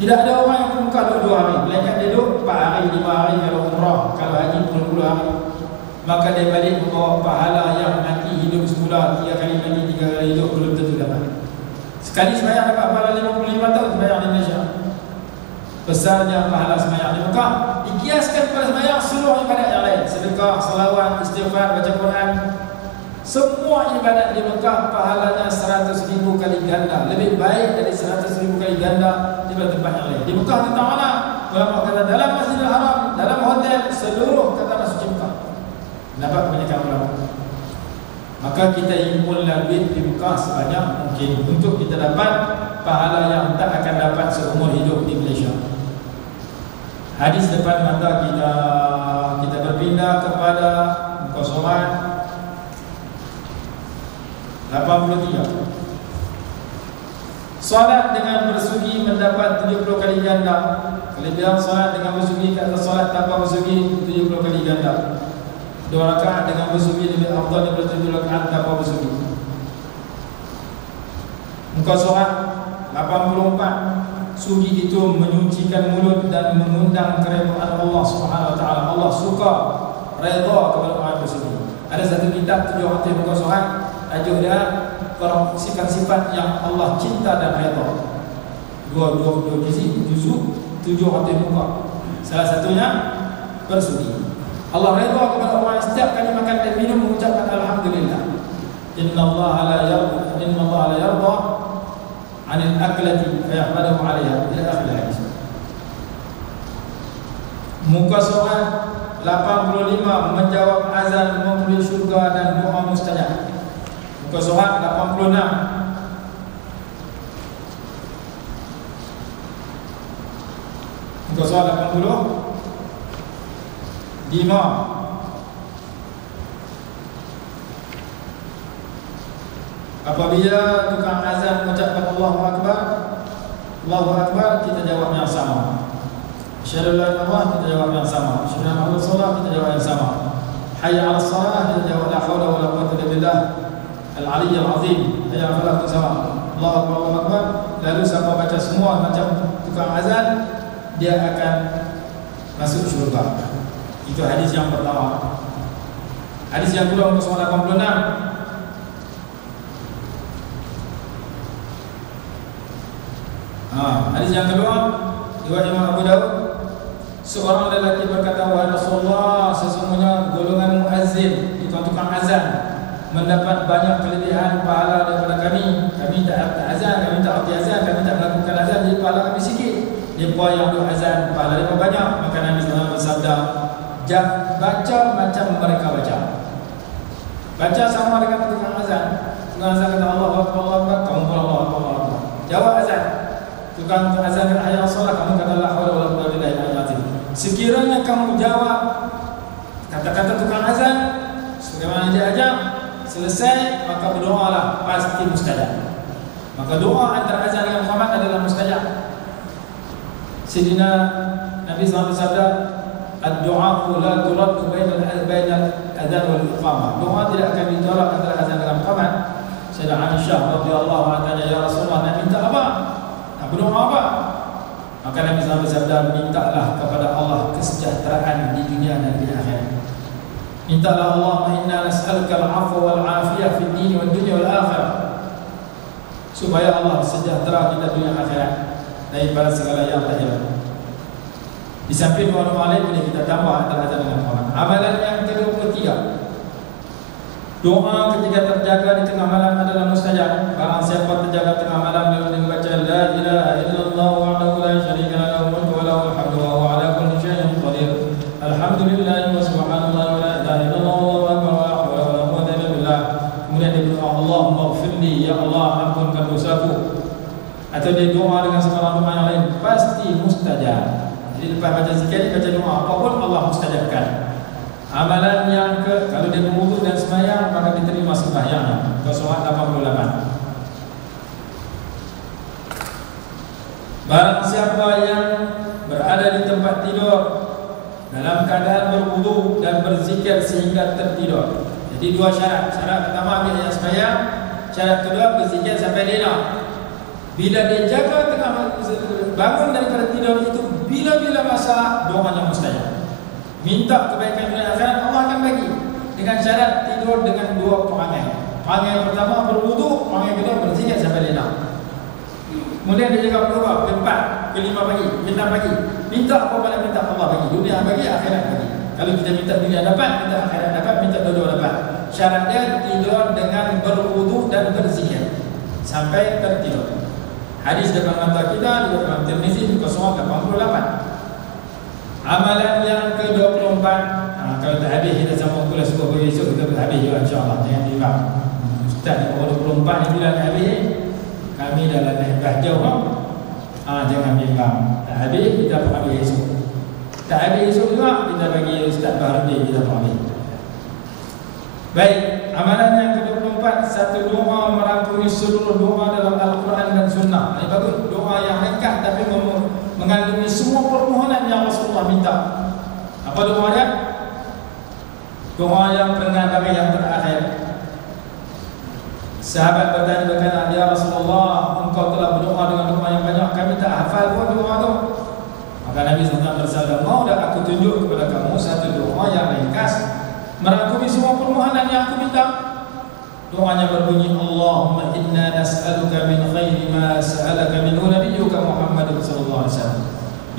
Tidak ada orang yang di Mekah duduk 2 hari, melainkan dia duduk 4 hari, 5 hari kalau umrah, kalau haji 10 hari. Maka dia balik membawa pahala yang nanti hidup semula 3 kali mandi, 3 kali hidup belum tentu dapat. Sekali sembahyang dapat pahala 55 tahun sembahyang di Malaysia. Besarnya pahala sembahyang di Mekah dikiaskan kepada sembahyang seluruh ibadat yang lain, sedekah, salawat, istighfar, baca Quran. Semua ibadat di Mekah pahalanya 100,000 kali ganda, lebih baik dari 100,000 kali ganda di tempat yang lain. Di Mekah di mana? Ulama kata dalam Masjidil Haram, dalam hotel, seluruh kata suci Mekah. Dapat kebanyakan ulama. Maka kita himpunlah duit di Mekah sebanyak mungkin untuk kita dapat pahala yang tak akan dapat seumur hidup di Malaysia. Hadis depan mata kita berpindah kepada muka surat 83. Solat dengan bersugi mendapat 70 kali ganda. Kelebihan solat dengan bersugi kata solat tanpa bersugi 70 kali ganda. 2 rakaat dengan bersugi lebih afdal daripada 7 rakaat tanpa bersugi. Muka surat 84. Sugi itu menyucikan mulut dan mengundang keredaan Allah Subhanahu wa taala. Allah suka redha kepada orang bersugi. Ada satu kitab 7 hati muka surat, tajuk dia sifat-sifat yang Allah cinta dan redha. Dua juzuk 7 hati muka. Salah satunya bersugi. Allah redha kepada orang yang setiap kali makan dan minum mengucapkan alhamdulillah. Innallaha la yarda 'anil aklati fa yahmaduhu 'alaiha ila akhir hadis. Muka surat 85 menjawab azan menuju syurga dan doa mustajab. Muka surat 86. Muka surat 85. Apabila tukang azan mengucapkan Allahu Akbar, kita jawab yang sama. Asyhadu an la ilaha illallah, kita jawab yang sama. Asyhadu anna Muhammadan rasulullah, kita jawab yang sama. Hayya 'alas shalah, kita jawab la haula wala quwwata illa billah al-'aliyyil 'azim. Hayya 'alal falah, sama. Allahu Akbar, Allahu Akbar. Lalu siapa baca semua macam tukang azan, dia akan masuk syurga. Itu hadis yang pertama. Hadis yang kedua muka surat 86. Hadis yang kedua riwayat Imam Abu Daud, seorang lelaki berkata, wahai Rasulullah, sesungguhnya golongan muazzin, tukang azan, mendapat banyak kelebihan pahala daripada kami. Kami tak azan, kami tak arti azan, kami tak melakukan azan, jadi pahala kami sikit. Mereka yang azan pahala mereka banyak. Maka Nabi SAW bersabda, baca macam mereka baca. Baca sama dengan tukang azan. Tukang azan kata Allahu Akbar, Allahu Akbar, kamu pun Allahu Akbar, Allahu Akbar. Jawab azan. Tukang azan kata hayya 'alas shalah, kamu kata la haula wala quwwata illa billah. Sekiranya kamu jawab kata-kata tukang azan sebagaimana dia ajak, selesai, maka berdoalah, pasti mustajab. Maka doa antara azan dengan Muhammad adalah mustajab. Sayyidina Nabi SAW bersabda, "Ad-du'a la turaddu bainal adzan wal iqamah." Doa tidak akan ditolak antara azan dengan Muhammad. Sayyidah Aisyah radhiyallahu anha, "Ya Rasulullah, nak minta apa? Nak berdoa apa?" Maka Nabi SAW bersabda, "Mintalah kepada Allah kesejahteraan di dunia dan di akhirat. Mintalah Allahumma inna nas'aluka al-'afwa wal 'afiyah fid din wad dunya wal akhirah." Supaya Allah sejahtera kita dunia akhirat daripada segala yang tak elok. Di samping doa-doa lain boleh kita tambah antara azan dengan Muhammad. Amalan yang ke-23, doa ketika terjaga di tengah malam adalah mustajab. Barang siapa terjaga tengah malam dengan membaca la ilaha illallah wahdahu la syarika lahu mulku wa lahul hamdu wa huwa ala kulli syai'in qadir. Alhamdulillah wa subhanallah wa la ilaha illallah wallahu akbar wa la hawla wa la quwwata illa billah. Kemudian dia berdoa, Allahumma ighfirli, ya Allah ampunkan dosaku. Atau dia doa dengan sebarang doa yang lain, pasti mustajab. Jadi lepas baca zikir, baca doa apapun Allah mustajabkan. Amalan yang kalau dia berwudu dan sembahyang, maka diterima sembahyangnya. Surah 88. Barang siapa yang berada di tempat tidur dalam keadaan berwudu dan berzikir sehingga tertidur. Jadi dua syarat. Syarat pertama ambil yang sembahyang, syarat kedua berzikir sampai lena. Bila dia jaga tengah bangun daripada tidur itu, bila-bila masa doanya mustajab. Minta kebaikan dunia akhirat, Allah akan bagi. Dengan syarat tidur dengan dua perangai. Perangai pertama berwudu, perangai kedua berzikir sampai lena. Kemudian dia jaga berdoa, ke-4, ke-5 pagi, ke-6 pagi. Minta apa mana minta Allah bagi. Dunia bagi, akhirat bagi. Kalau kita minta dunia dapat, minta akhirat dapat, minta dua-dua dapat. Syaratnya tidur dengan berwudu dan berzikir sampai tertidur. Hadis depan mata kita di dalam Tirmizi muka surah 88. Amalan yang ke-24, kalau tak habis kita sambung pula sebuah bagi esok kita habis juga insya-Allah. Jangan dibimbang. Ustaz ni 24 ni bulan habis. Kami dalam nahbah jauh. Jangan bimbang. Tak habis kita habis esok. Tak habis esok juga kita bagi Ustaz Baharudin kita habis. Baik, amalan yang ke-24, satu doa merangkumi seluruh doa dalam Al-Quran dan Sunnah. Ini bagus, doa yang ringkas tapi mengandungi semua permohonan yang Rasulullah minta. Apa doa dia? Doa yang pengantar yang terakhir. Sahabat bertanya, "Ya Rasulullah, engkau telah berdoa dengan doa yang banyak, kami tak hafal pun doa itu." Maka Nabi SAW bersabda, "Mau dah aku tunjuk kepada kamu satu doa yang ringkas merangkumi semua permohonan yang aku minta." Doanya berbunyi, "Allahumma inna nas'aluka min khairi ma sa'alaka minhu nabiyyuka Muhammad sallallahu alaihi wasallam."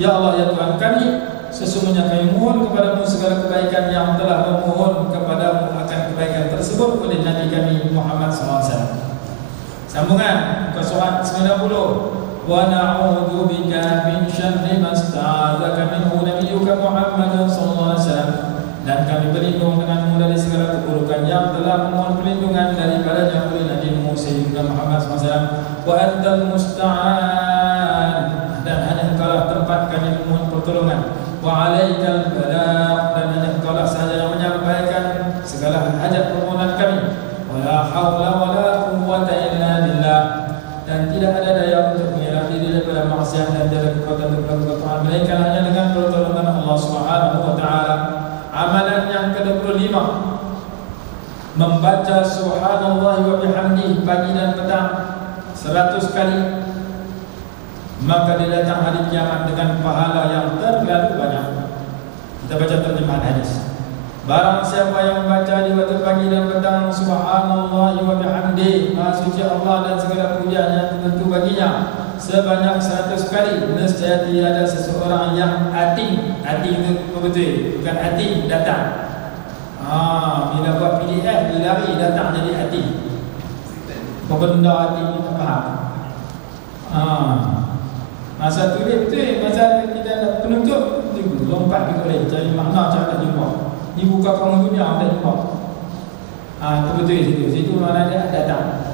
Ya Allah, ya Tuhan kami, sesungguhnya kami mohon kepadamu segala kebaikan yang telah memohon kepadamu akan kebaikan tersebut oleh Nabi kami Muhammad sallallahu alaihi wasallam. Sambungan ke surah 90. "Wa na'udzu bika min syarri ma sta'adzaka minhu nabiyyuka Muhammad sallallahu alaihi wasallam." Dan kami berlindung denganmu dari segala keburukan yang telah memohon perlindungan daripadanya oleh Nabi Muhammad Muhammad SAW. Wa antal musta'an, dan hanya engkaulah tempat kami memohon pertolongan. Wa alaikal balagh, dan hanya engkaulah sahaja yang menyampaikan segala hajat permohonan kami. Wa la haula wa la quwwata illa billah, dan tidak ada daya untuk mengelak diri daripada maksiat dan tiada kekuatan untuk melakukan Tuhan melainkan hanya dengan pertolongan Allah Subhanahu wa taala. Amalan yang ke-25, membaca subhanallah wa bihamdih pagi dan petang 100 kali, maka dia datang hari kiamat dengan pahala yang terlalu banyak. Kita baca terjemahan hadis. Barang siapa yang membaca di waktu pagi dan petang subhanallah wa bihamdih, maha suci Allah dan segala pujian yang tertentu baginya, sebanyak 100 kali, nescaya tiada seseorang yang ating itu betul, bukan ating datang. Bila buat PDF dia lari datang jadi ating. Apa benda ating kita faham. Masa tu dia betul, masa kita nak penuntut lompat pergi boleh cari makna cara nak jumpa. Ni buka kamu dunia tak jumpa. Itu betul situ mana dia datang.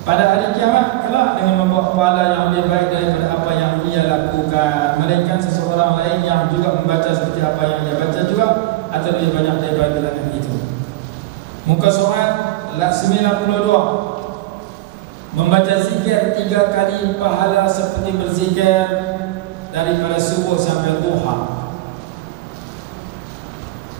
Pada hari kiamat kelak dengan membawa pahala yang lebih baik daripada apa yang ia lakukan, melainkan seseorang lain yang juga membaca seperti apa yang ia baca juga atau lebih banyak daripada itu. Muka surat 92. Membaca zikir 3 kali pahala seperti berzikir daripada subuh sampai duha.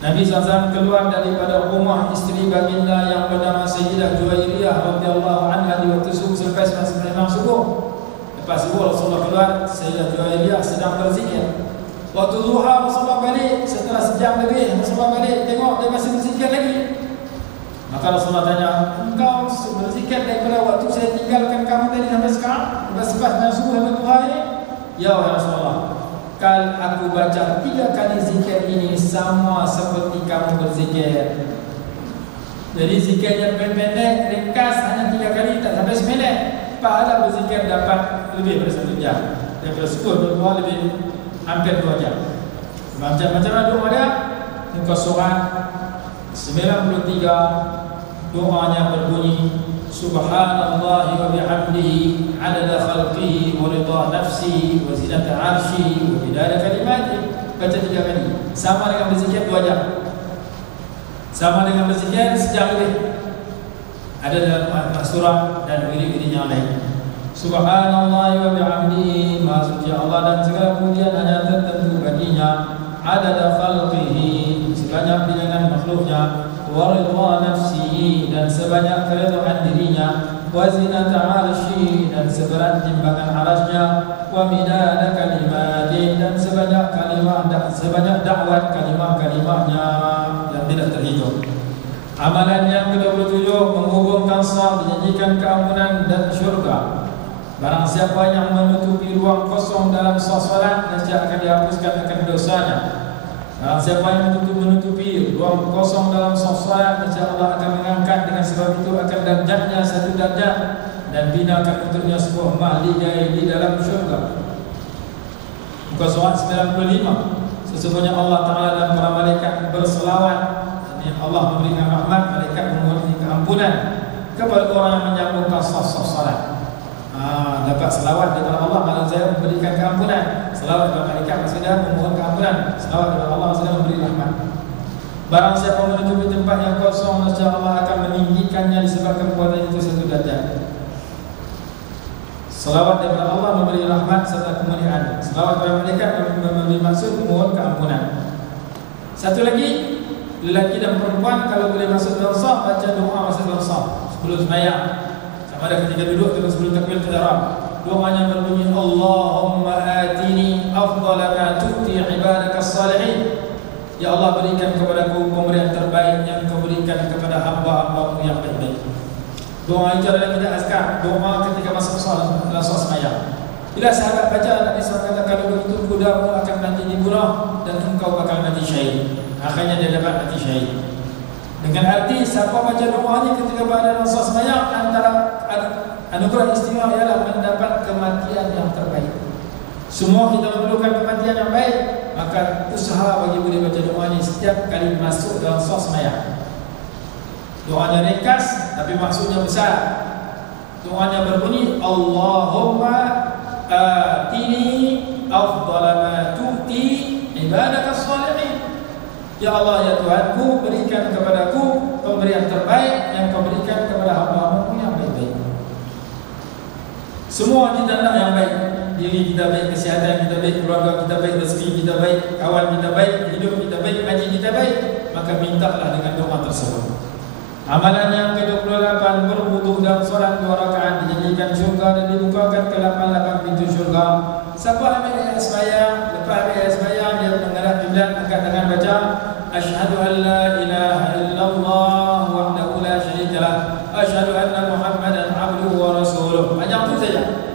Nabi SAW keluar daripada rumah isteri baginda yang bernama Sayyidah Juwairiyah radhiyallahu anha di waktu subuh, selepas memang subuh. Lepas subuh Rasulullah keluar, Sayyidah Juwairiyah sedang berzikir. Waktu duha Rasulullah balik, setelah sejam lebih Rasulullah balik, tengok dia masih berzikir lagi. Maka Rasulullah tanya, engkau berzikir daripada waktu saya tinggalkan kamu tadi sampai sekarang? Lepas malam subuh sampai duha ini? Ya Rasulullah, kalau aku baca 3 kali zikir ini sama seperti kamu berzikir. Jadi zikirnya pendek, ringkas, hanya 3 kali, tak sampai seminit. Pahala berzikir dapat lebih daripada 1 jam. Daripada 10 duha lebih hampir 2 jam. Macam mana doa dia? Muka surat 93, doanya berbunyi Subhanallah wa bihamdihi adada khalqihi wa ridha nafsihi wa zinata arshihi wa midada kalimatihi. Baca 3 kali. Sama dengan berzikir 2 jam. Sama dengan berzikir sejam lebih. Ada dalam surah dan wirid-wirid yang lain. Subhanallah wa bihamdihi, maha suci Allah dan segala pujian hanya tertentu baginya. Adada khalqihi, sebanyak bilangan makhluknya. Wa ridha nafsihi, dan sebanyak keridhaan dirinya. Wa zinata arsyihi, dan seberat timbangan arasnya. Wa midada kalimatihi, dan sebanyak dakwat kalimah-kalimahnya yang tidak terhitung. Amalan yang ke-27, menghubungkan saf, menjanjikan keampunan dan syurga. Barang siapa yang menutupi ruang kosong dalam salat, nescaya akan dihapuskan akan dosanya. Barang siapa yang menutupi ruang kosong dalam salat, nescaya Allah akan mengangkat dengan sebab itu akan darjatnya 1 darjat dan binakan untuknya sebuah mahligai di dalam syurga. Muka surat 95. Sesungguhnya Allah Ta'ala dan para malaikat berselawat. Allah memberikan rahmat, malaikat memberi keampunan kepada orang yang menyambungkan saf-saf salat. Dapat selawat daripada Allah, malah saya memberikan keampunan. Selawat daripada malaikat maksudnya memohon keampunan. Selawat daripada Allah maksudnya memberi rahmat. Barang siapa menutupi tempat yang kosong, nescaya Allah akan meninggikannya disebabkan perbuatan itu 1 darjat. Selawat daripada Allah memberi rahmat serta kemuliaan. Selawat daripada malaikat memberi maksud memohon keampunan. Satu lagi, lelaki dan perempuan kalau boleh masuk dalam saf, baca doa masuk dalam saf sebelum sembahyang. Sama ada ketika duduk atau sebelum takbiratul ihram. Doanya berbunyi Allahumma atini afdala ma tu'ti ibadakas salihin. Ya Allah, berikan kepadaku pemberian terbaik yang kau berikan kepada hamba-hamba-Mu yang baik-baik. Doa itu adalah kita azkar, doa ketika masuk salat dalam solat sembahyang. Bila sahabat baca, Nabi SAW kata, kalau begitu kudamu akan mati dibunuh dan engkau bakal mati syahid. Akhirnya dia dapat mati syahid. Dengan arti siapa baca doa ini ketika berada dalam solat sembahyang, antara anugerah istimewa ialah mendapat kematian yang terbaik. Semua kita memerlukan kematian yang baik, maka usaha bagi boleh baca doa ini setiap kali masuk dalam solat sembahyang. Doanya ringkas tapi maksudnya besar. Doanya berbunyi Allahumma atini afdala ma tu'ti ibadakas salihin. Ya Allah, ya Tuhanku, berikan kepadaku pemberian terbaik yang kau berikan kepada hamba-Mu yang baik-baik. Semua kita nak yang baik. Diri kita baik, kesihatan kita baik, keluarga kita baik, rezeki kita baik, kawan kita baik, hidup kita baik, haji kita baik. Maka mintalah dengan doa tersebut. Amalan yang ke-28, berwudu dalam solat 2 rakaat, dijanjikan syurga dan dibukakan ke 8 pintu syurga. Siapa ambil ayat sembahyang, lepas ambil ayat sembahyang, dia mengarah kiblat, angkat tangan baca Asyhadu an la ilaha illallah wahdahu la syarika lah, asyhadu anna Muhammadan abduhu wa rasuluh. Banyak tu saja.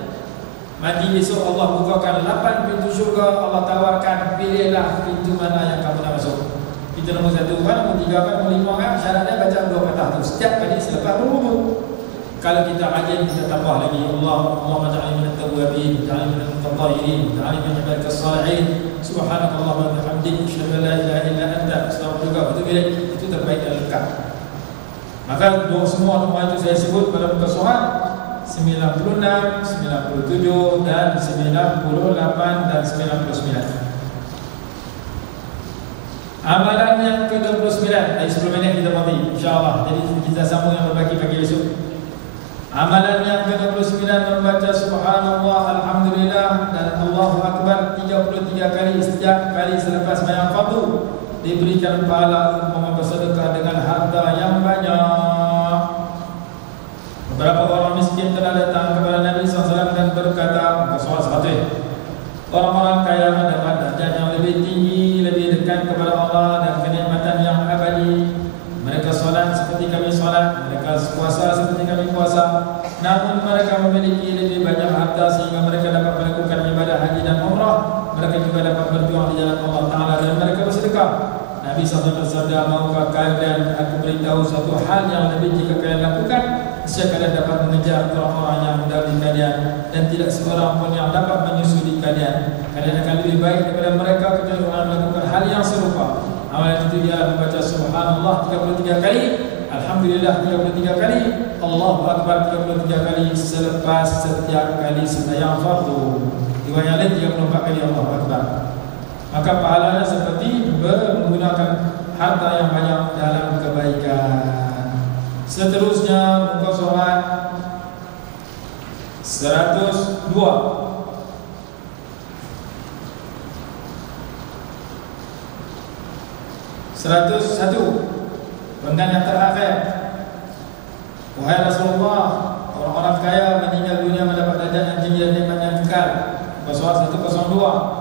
Mati besok Allah bukakan 8 pintu syurga. Allah tawarkan, pilihlah pintu mana yang kamu nak masuk. Pintu nombor 1 kan, nombor 3 kan, nombor 5 kan. Syaratnya baca 2 patah tu setiap kali selepas berwudu. Kalau kita rajin, kita tambah lagi Allahumma ja'alni minat tawwabin, ja'alni minat mutatahhirin, ja'alni minat ibadakas salihin. Subhanakallah wa bihamdik, asyhadu an la ilaha illa anta, astaghfiruka wa atubu ilaik. Itu terbaik dan lengkap. Maka semua doa itu saya sebut pada muka surat 96, 97 dan 98 dan 99. Amalan yang ke-29, 10 minit kita mati insyaAllah. Jadi kita sambung yang berbagi pagi besok. Amalan yang ke-29 membaca subhanallah, alhamdulillah dan Allahu Akbar 33 kali setiap kali selepas sembahyang fardu. Diberikan pahala umpama bersedekah dengan harta yang banyak. Beberapa orang miskin telah datang kepada Nabi SAW dan berkata, soal satu, orang-orang kaya mendapat darjat yang lebih tinggi, lebih dekat kepada Allah dan kenikmatan yang abadi. Mereka solat seperti kami solat, mereka puasa seperti kami puasa. Namun mereka memiliki lebih banyak harta sehingga mereka dapat melakukan ibadah haji dan umrah. Mereka juga dapat berjuang di jalan Allah Ta'ala dan mereka bersedekah. Nabi SAW bersabda, maukah kalian aku beritahu satu hal yang lebih jika kalian lakukan, nescaya kalian dapat mengejar orang-orang yang mendahului kalian dan tidak seorang pun yang dapat menyusuli kalian. Kalian akan lebih baik daripada mereka kecuali orang melakukan hal yang serupa. Amalan itu ialah membaca subhanallah 33 kali, alhamdulillah 33 kali, Allahu Akbar 33 kali selepas setiap kali sembahyang fardu. Riwayat yang lain 34 kali Allahu Akbar. Maka pahalanya seperti menggunakan harta yang banyak dalam kebaikan. Seterusnya muka surat 102. Renggan yang terakhir. Wahai Rasulullah, orang-orang kaya meninggal dunia mendapat darjat yang tinggi dan nikmat yang kekal. Surat 102.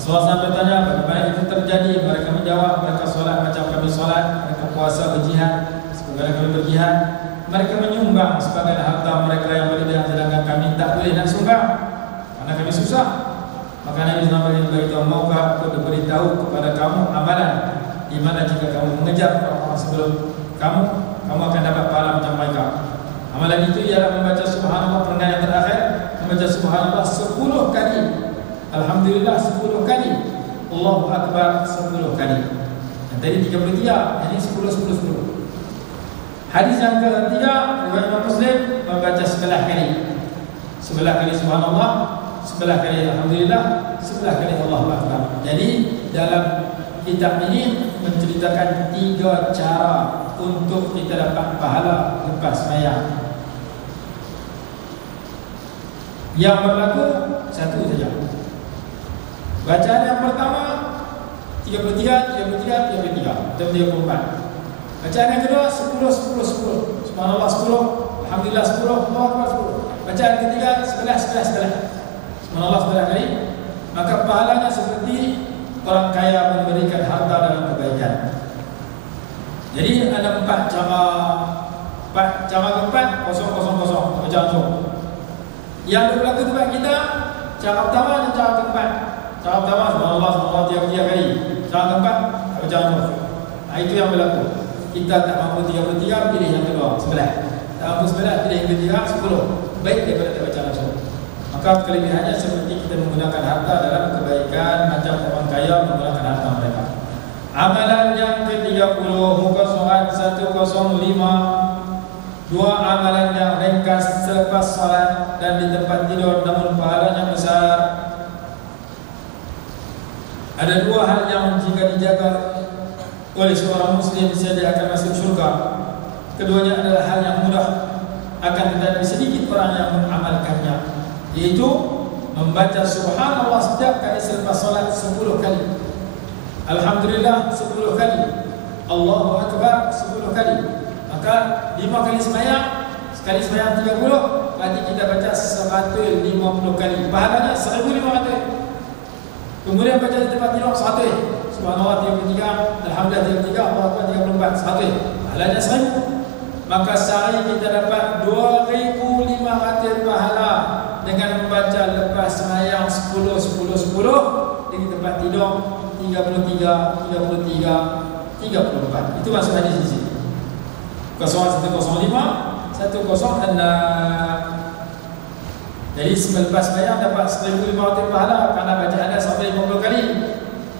Rasulullah bertanya, bagaimana itu terjadi? Mereka menjawab, mereka solat macam kami solat, mereka puasa berjihad sebagaimana kami berjihad, mereka menyumbang sebagian harta mereka yang berlebihan, sedangkan kami tak boleh nak sumbang karena kami susah. Maka Nabi SAW beritahu, maukah aku beritahu kepada kamu amalan di mana jika kamu mengejar orang-orang sebelum kamu akan dapat pahala macam mereka. Amalan itu ialah membaca subhanallah perenggan yang terakhir, membaca subhanallah 10 kali, alhamdulillah 10 kali, Allahu Akbar 10 kali. Dan tadi 33, ini 10. Hadis yang ketiga, riwayat Imam Muslim, membaca 11 kali. 11 kali subhanallah, 11 kali alhamdulillah, 11 kali Allahu Akbar. Jadi dalam kitab ini menceritakan 3 cara untuk kita dapat pahala lepas sembahyang. Yang berlaku satu saja. Bacaan yang pertama 33, 34. Bacaan yang kedua 10. Subhanallah 10, alhamdulillah 10, Allahu Akbar 10. Bacaan ketiga 11. Subhanallah 11 kali. Maka pahalanya seperti orang kaya memberikan harta dalam kebaikan. Jadi ada 4 cara. 4 cara keempat 000 macam tu. Yang berlaku tempat kita, cara pertama dan cara keempat. Cara pertama subhanallah 33 kali. Cara keempat macam tu. Itu yang berlaku. Kita tak mampu 33, pilih yang kedua 11. Tak mampu 11, pilih yang ketiga 10. Baik daripada tak baca langsung. Maka kelebihannya seperti kita menggunakan harta dalam kebaikan macam orang kaya menggunakan harta mereka. Amalan yang ke-30, muka surat 105. 2 amalan yang ringkas selepas salat dan di tempat tidur namun pahalanya besar. Ada 2 hal yang jika dijaga oleh seorang muslim dia akan masuk syurga. Keduanya adalah hal yang mudah, akan tetapi sedikit orang yang mengamalkannya, yaitu membaca subhanallah setiap kali selepas salat 10 kali, alhamdulillah 10 kali, Allahu Akbar 10 kali. Maka 5 kali sembahyang, sekali sembahyang 30, berarti kita baca 150 kali. Pahalanya 1500. Kemudian baca di tempat tidur 100. Subhanallah 33, alhamdulillah 33, Allahu Akbar 34, 100. Pahalanya 1000. Maka sehari kita dapat 2500 pahala dengan membaca lepas sembahyang 10 di tempat tidur 33, 34. Itu masuk hadis di sini. 105, 106. Jadi selepas sembahyang dapat 1500 pahala karena bacaannya sampai 50 kali.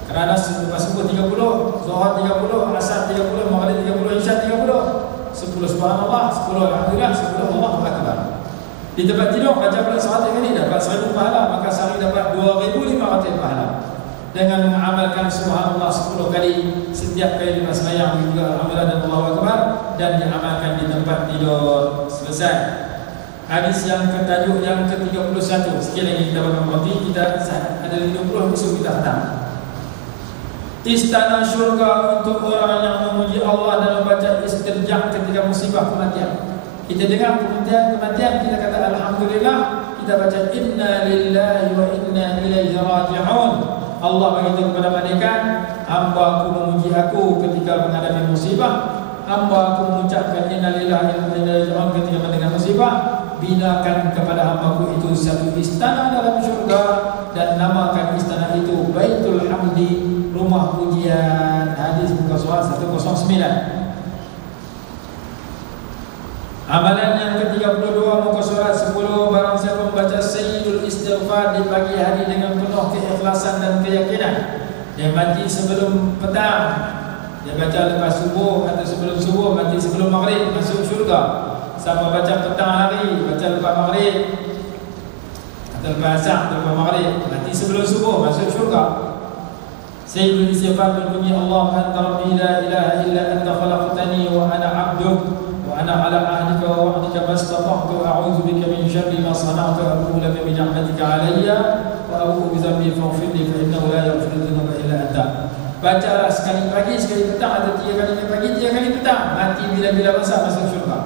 Kerana selepas subuh 30, zuhur 30, asar 30, maghrib 30, isya 30. 10 subhanallah, 10 alhamdulillah, 10 Allahu Akbar. Di tempat tidur baca pula 100 kali dapat 1000 pahala, maka sehari dapat 2500 pahala. dengan mengamalkan subhanallah 10 kali setiap kali lepas sembahyang, juga alhamdulillah dan Allahu akbar, dan diamalkan di tempat tidur. Selesai. Hadis yang ketajuk yang ke-31. Sikit lagi kita bakal berhenti. Kita ada 50 esok kita khatam. Istana syurga untuk orang yang memuji Allah dan membaca istirja' ketika musibah kematian. Kita dengar kematian, kita kata alhamdulillah, kita baca inna lillahi wa inna ilaihi raji'un. Allah beritahu kepada malaikat, hamba aku memuji aku ketika menghadapi musibah, hamba aku mengucapkan inna lillahi wa inna ilaihi raji'un ketika mendengar musibah. Binakan kepada hamba-Ku itu satu istana dalam syurga dan namakan istana itu Baitul Hamdi, rumah pujian. Hadis muka surat 109. Amalan yang ke-32 muka surat 10. Barang siapa membaca Sayyidul Istighfar di pagi hari dengan penuh keikhlasan dan keyakinan, dia mati sebelum petang, dia baca lepas subuh atau sebelum subuh, mati sebelum maghrib, masuk syurga. Siapa baca petang hari, baca lepas maghrib atau lepas asar atau lepas maghrib, mati sebelum subuh, masuk syurga. Sayyidul Istighfar berbunyi, Allahumma anta rabbi la ilaha illa anta khalaqtani wa ana 'abduk wa ana 'ala ahdika wa wa'dika mastata'tu a'udzu bika min syarri ma sana'tu wa a'udzu laka bi ni'matika 'alayya wa a'udzu bi dhanbi faghfir li fa innahu la yaghfiru dhunuba illa anta. Bacalah sekali pagi, sekali petang, atau 3 kali pagi, 3 kali petang, mati bila-bila masa masuk syurga.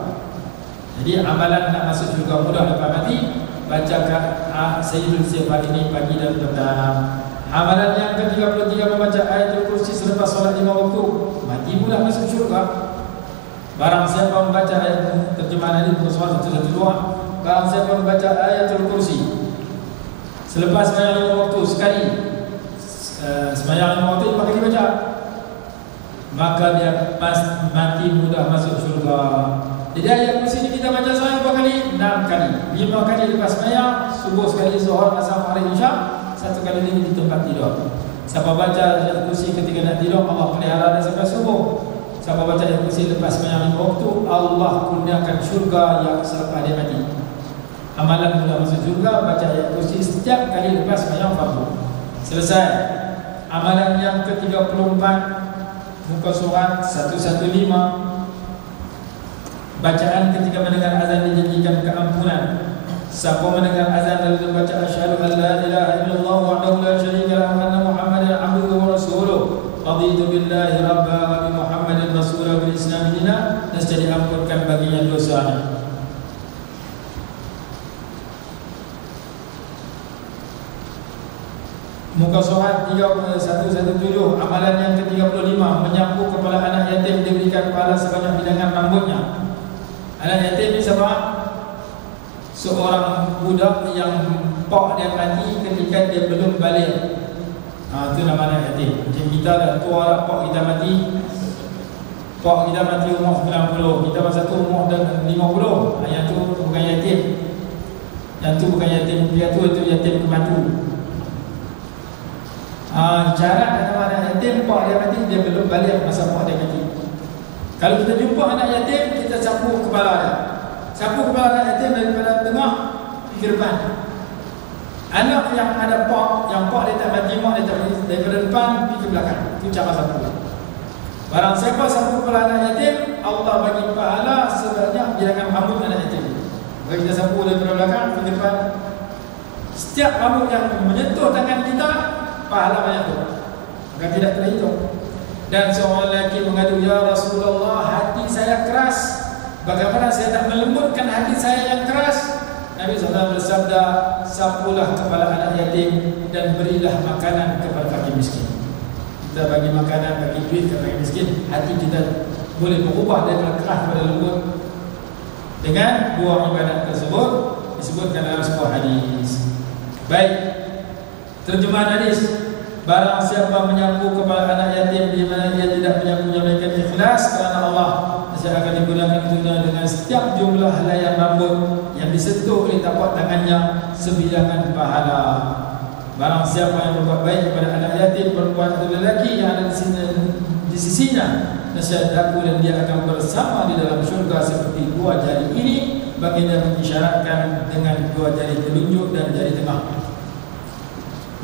Jadi amalan nak masuk syurga mudah lepas mati, bacakan Sayyidul Istighfar ini pagi dan petang. Amalan yang ke-33 membaca ayatul kursi selepas solat 5 waktu, mati mudah masuk syurga. Barang siapa membaca ayat terjemahan hadis Rasulullah 112, barang siapa membaca ayatul kursi selepas sembahyang 5 waktu sekali, sembahyang 5 waktu 5 kali baca, maka dia mati mudah masuk syurga. Jadi ayat kursi ini kita baca sehari berapa kali? 6 kali. 5 kali lepas sembahyang, subuh sekali, zuhur, asar, maghrib, isya, 1 kali lagi di tempat tidur. Siapa baca ayat kursi ketika nak tidur, Allah pelihara dia sampai subuh. Siapa baca ayat kursi lepas sembahyang 5 waktu, Allah kurniakan syurga yang selepas dia mati. Amalan mudah masuk syurga, baca ayat kursi setiap kali lepas sembahyang fardu. Selesai. Amalan yang ke-34 muka surat 115. Bacaan ketika mendengar azan dijanjikan keampunan. Siapa mendengar azan lalu membaca asyhadu an la ilaha illallah wahdahu la syarika lahu wa anna muhammadan abduhu wa rasuluh, raditu billahi rabba wa bi muhammadin rasulahu bil islam dinan, nescaya diampunkan baginya dosanya. Muka surat 117. Amalan yang ke-35 menyapu kepala anak yatim, diberikan pahala sebanyak bilangan rambutnya. Anak yatim ni siapa? Seorang budak yang pak dia mati ketika dia belum balik. Itu nama anak yatim. Macam kita dah tua lah, pak kita mati. Pak kita mati umur 90, kita masa tu umur dah 50. Yang tu bukan yatim. Yang tu bukan yatim piatu, itu yatim kematu. Cara nama anak yatim, pak dia mati, dia belum balik masa pak dia mati. Kalau kita jumpa anak yatim, kita sapu kepala dia. Sapu kepala anak yatim daripada tengah ke depan. Anak yang ada pak, yang pak dia tak mati, mak dia tak mati, daripada depan pergi ke belakang. Itu cara sapu. Barang siapa sapu kepala anak yatim, Allah bagi pahala sebanyak bilangan rambut anak yatim. Bagi kita sapu daripada belakang ke depan, setiap rambut yang menyentuh tangan kita, pahala banyak tu. Maka tidak terhitung. Dan seorang lelaki mengadu, ya Rasulullah, hati saya keras, bagaimana saya tak melembutkan hati saya yang keras? Nabi SAW bersabda, sapulah kepala anak yatim dan berilah makanan kepada fakir miskin. Kita bagi makanan, bagi duit kepada fakir miskin, hati kita boleh berubah dari keras kepada lembut. Dengan dua ibadat tersebut disebutkan dalam sebuah hadis. Baik, terjemahan hadis. Barang siapa menyapu kepala anak yatim di mana dia tidak menyapunya mereka ikhlas kerana Allah, saya akan digunakan untuknya dengan setiap jumlah helaian rambut yang disentuh oleh tapak tangannya sebilangan pahala. Barang siapa yang berbuat baik kepada anak yatim, perempuan atau lelaki yang ada di sisinya, nasihat aku dan dia akan bersama di dalam syurga seperti dua jari ini. Baginda mengisyaratkan dengan dua jari telunjuk dan jari tengah.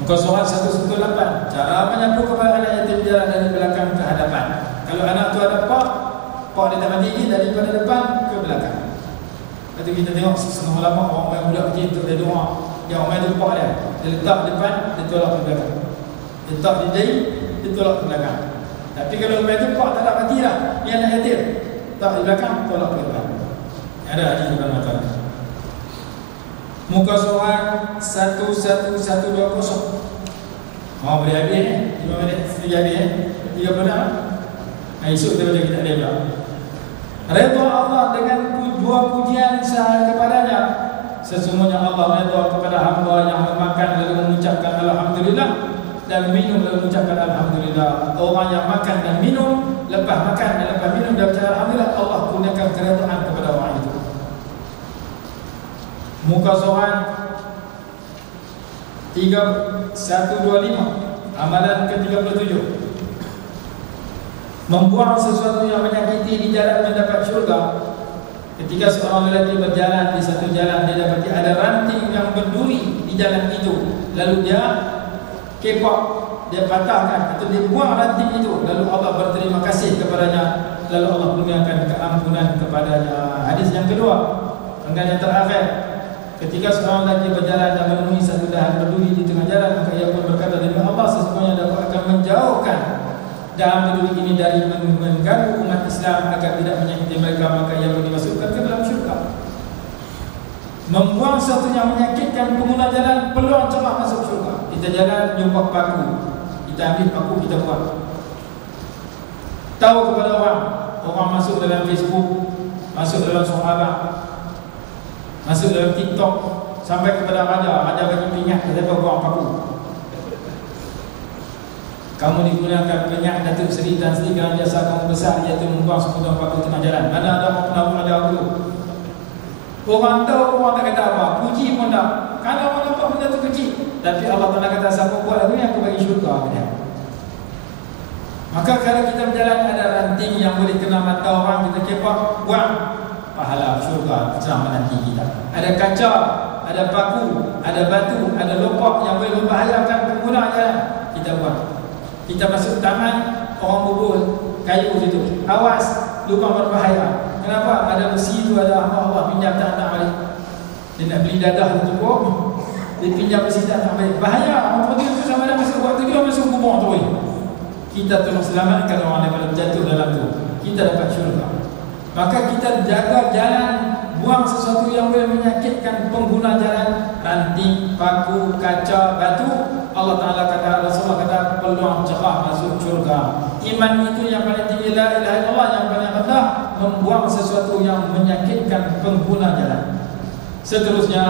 Muka surat 118. Cara menyapu kepala anak yatim jalan dari belakang ke hadapan. Kalau anak tu ada pak dia tak mati ini daripada depan ke belakang. Lepas tu kita tengok setengah lama orang budak kecil tu dia doa. Yang orang tu pak dia letak depan, dia tolak ke belakang. Dia letak di dahi, dia tolak ke belakang. Tapi kalau orang tu pak tak ada mati dah, dia anak yatim, tak di belakang, tolak ke depan. Ada hadis di depan mata. Muka surat 1120. Boleh habis 5 minit sekejap habis 30 dah. Esok kita baca kita ada pula. Redha Allah dengan pujian sahaya kepadanya. Sesungguhnya Allah redha kepada hamba yang memakan lalu mengucapkan Alhamdulillah, dan minum lalu mengucapkan Alhamdulillah. Orang yang makan dan minum, lepas makan dan lepas minum dan bercakap Alhamdulillah, Allah kurniakan keredaan kepada orang itu. Muka surat 125, amalan ke-37. Membuang sesuatu yang menyakiti di jalan mendapat syurga. Ketika seorang lelaki berjalan di satu jalan, dia dapati ada ranting yang berduri di jalan itu. Lalu dia kepak, dia patahkan atau dia buang ranting itu. Lalu Allah berterima kasih kepadanya. Lalu Allah kurniakan keampunan kepadanya. Hadis yang kedua, yang terakhir. Ketika seorang lelaki berjalan dan menemui satu dahan berduri di tengah jalan, maka ia pun berkata, demi Allah sesungguhnya dapat akan menjauhkan dahan berduri ini dari mengganggu umat Islam agar tidak menyakiti mereka, maka ia pun dimasukkan ke dalam syurga. Membuang sesuatu yang menyakitkan pengguna jalan peluang cepat masuk syurga. Kita jalan jumpa paku, kita ambil paku, kita buang. Tahu kepada orang masuk dalam Facebook, masuk dalam sahabat, masuk dalam TikTok, sampai kepada raja bagi pingat, dia buang paku. Kamu digunakan minyak Datuk Seri Tan Sri kerana jasa kamu besar, iaitu membuang sepotong paku tengah jalan. Mana ada orang pernah raja dulu? Orang tahu, orang tak kata apa, puji pun tak. Kerana orang nampak benda tu kecil, tapi Allah Ta'ala kata, siapa buat lagu ni aku bagi syurga kepada. Maka kalau kita berjalan ada ranting yang boleh kena mata orang, kita kepak, buang, pahala syurga senang menanti kita. Ada kaca, ada paku, ada batu, ada lopak yang boleh membahayakan pengguna jalan, kita buang. Kita masuk taman, orang bubul kayu situ, awas, lubang berbahaya. Kenapa? Ada besi itu, ada Allah pinjam tak nak balik. Dia nak beli dadah tu cukup, dia pinjam besi tak nak balik. Bahaya, orang pergi tu sama ada masuk waktu dia masuk kubur tu. Kita tolong selamatkan orang daripada jatuh dalam tu, kita dapat syurga. Maka kita jaga jalan, buang sesuatu yang boleh menyakitkan pengguna jalan, ranting, paku, kaca, batu. Allah Ta'ala kata, Rasulullah kata, peluang cepat masuk syurga. Iman itu yang paling tinggi, la ilaha illallah yang paling rendah, membuang sesuatu yang menyakitkan pengguna jalan. Seterusnya,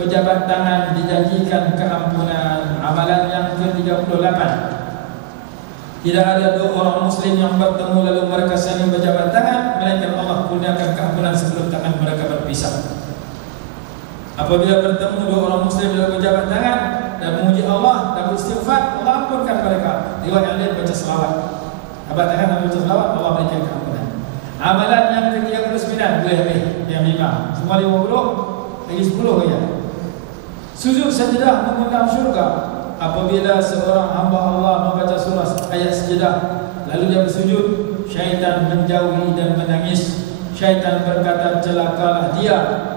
pejabat tangan dijanjikan keampunan. Amalan yang ke-38. Tidak ada dua orang Muslim yang bertemu lalu mereka saling berjabat tangan, melainkan Allah kurniakan keampunan sebelum tangan mereka berpisah. Apabila bertemu dua orang Muslim lalu berjabat tangan dan memuji Allah dan beristighfar, Allah ampunkan mereka. Riwayat yang lain baca selawat. Jabat tangan dan baca selawat, Allah berikan keampunan. Amalan yang ke-39 boleh habis. Yang 5, semua 50, lagi 10 ya. Sujud sajadah mengundang syurga. Apabila seorang hamba Allah membaca surah ayat sajadah lalu dia bersujud, syaitan menjauhi dan menangis. Syaitan berkata, celakalah dia.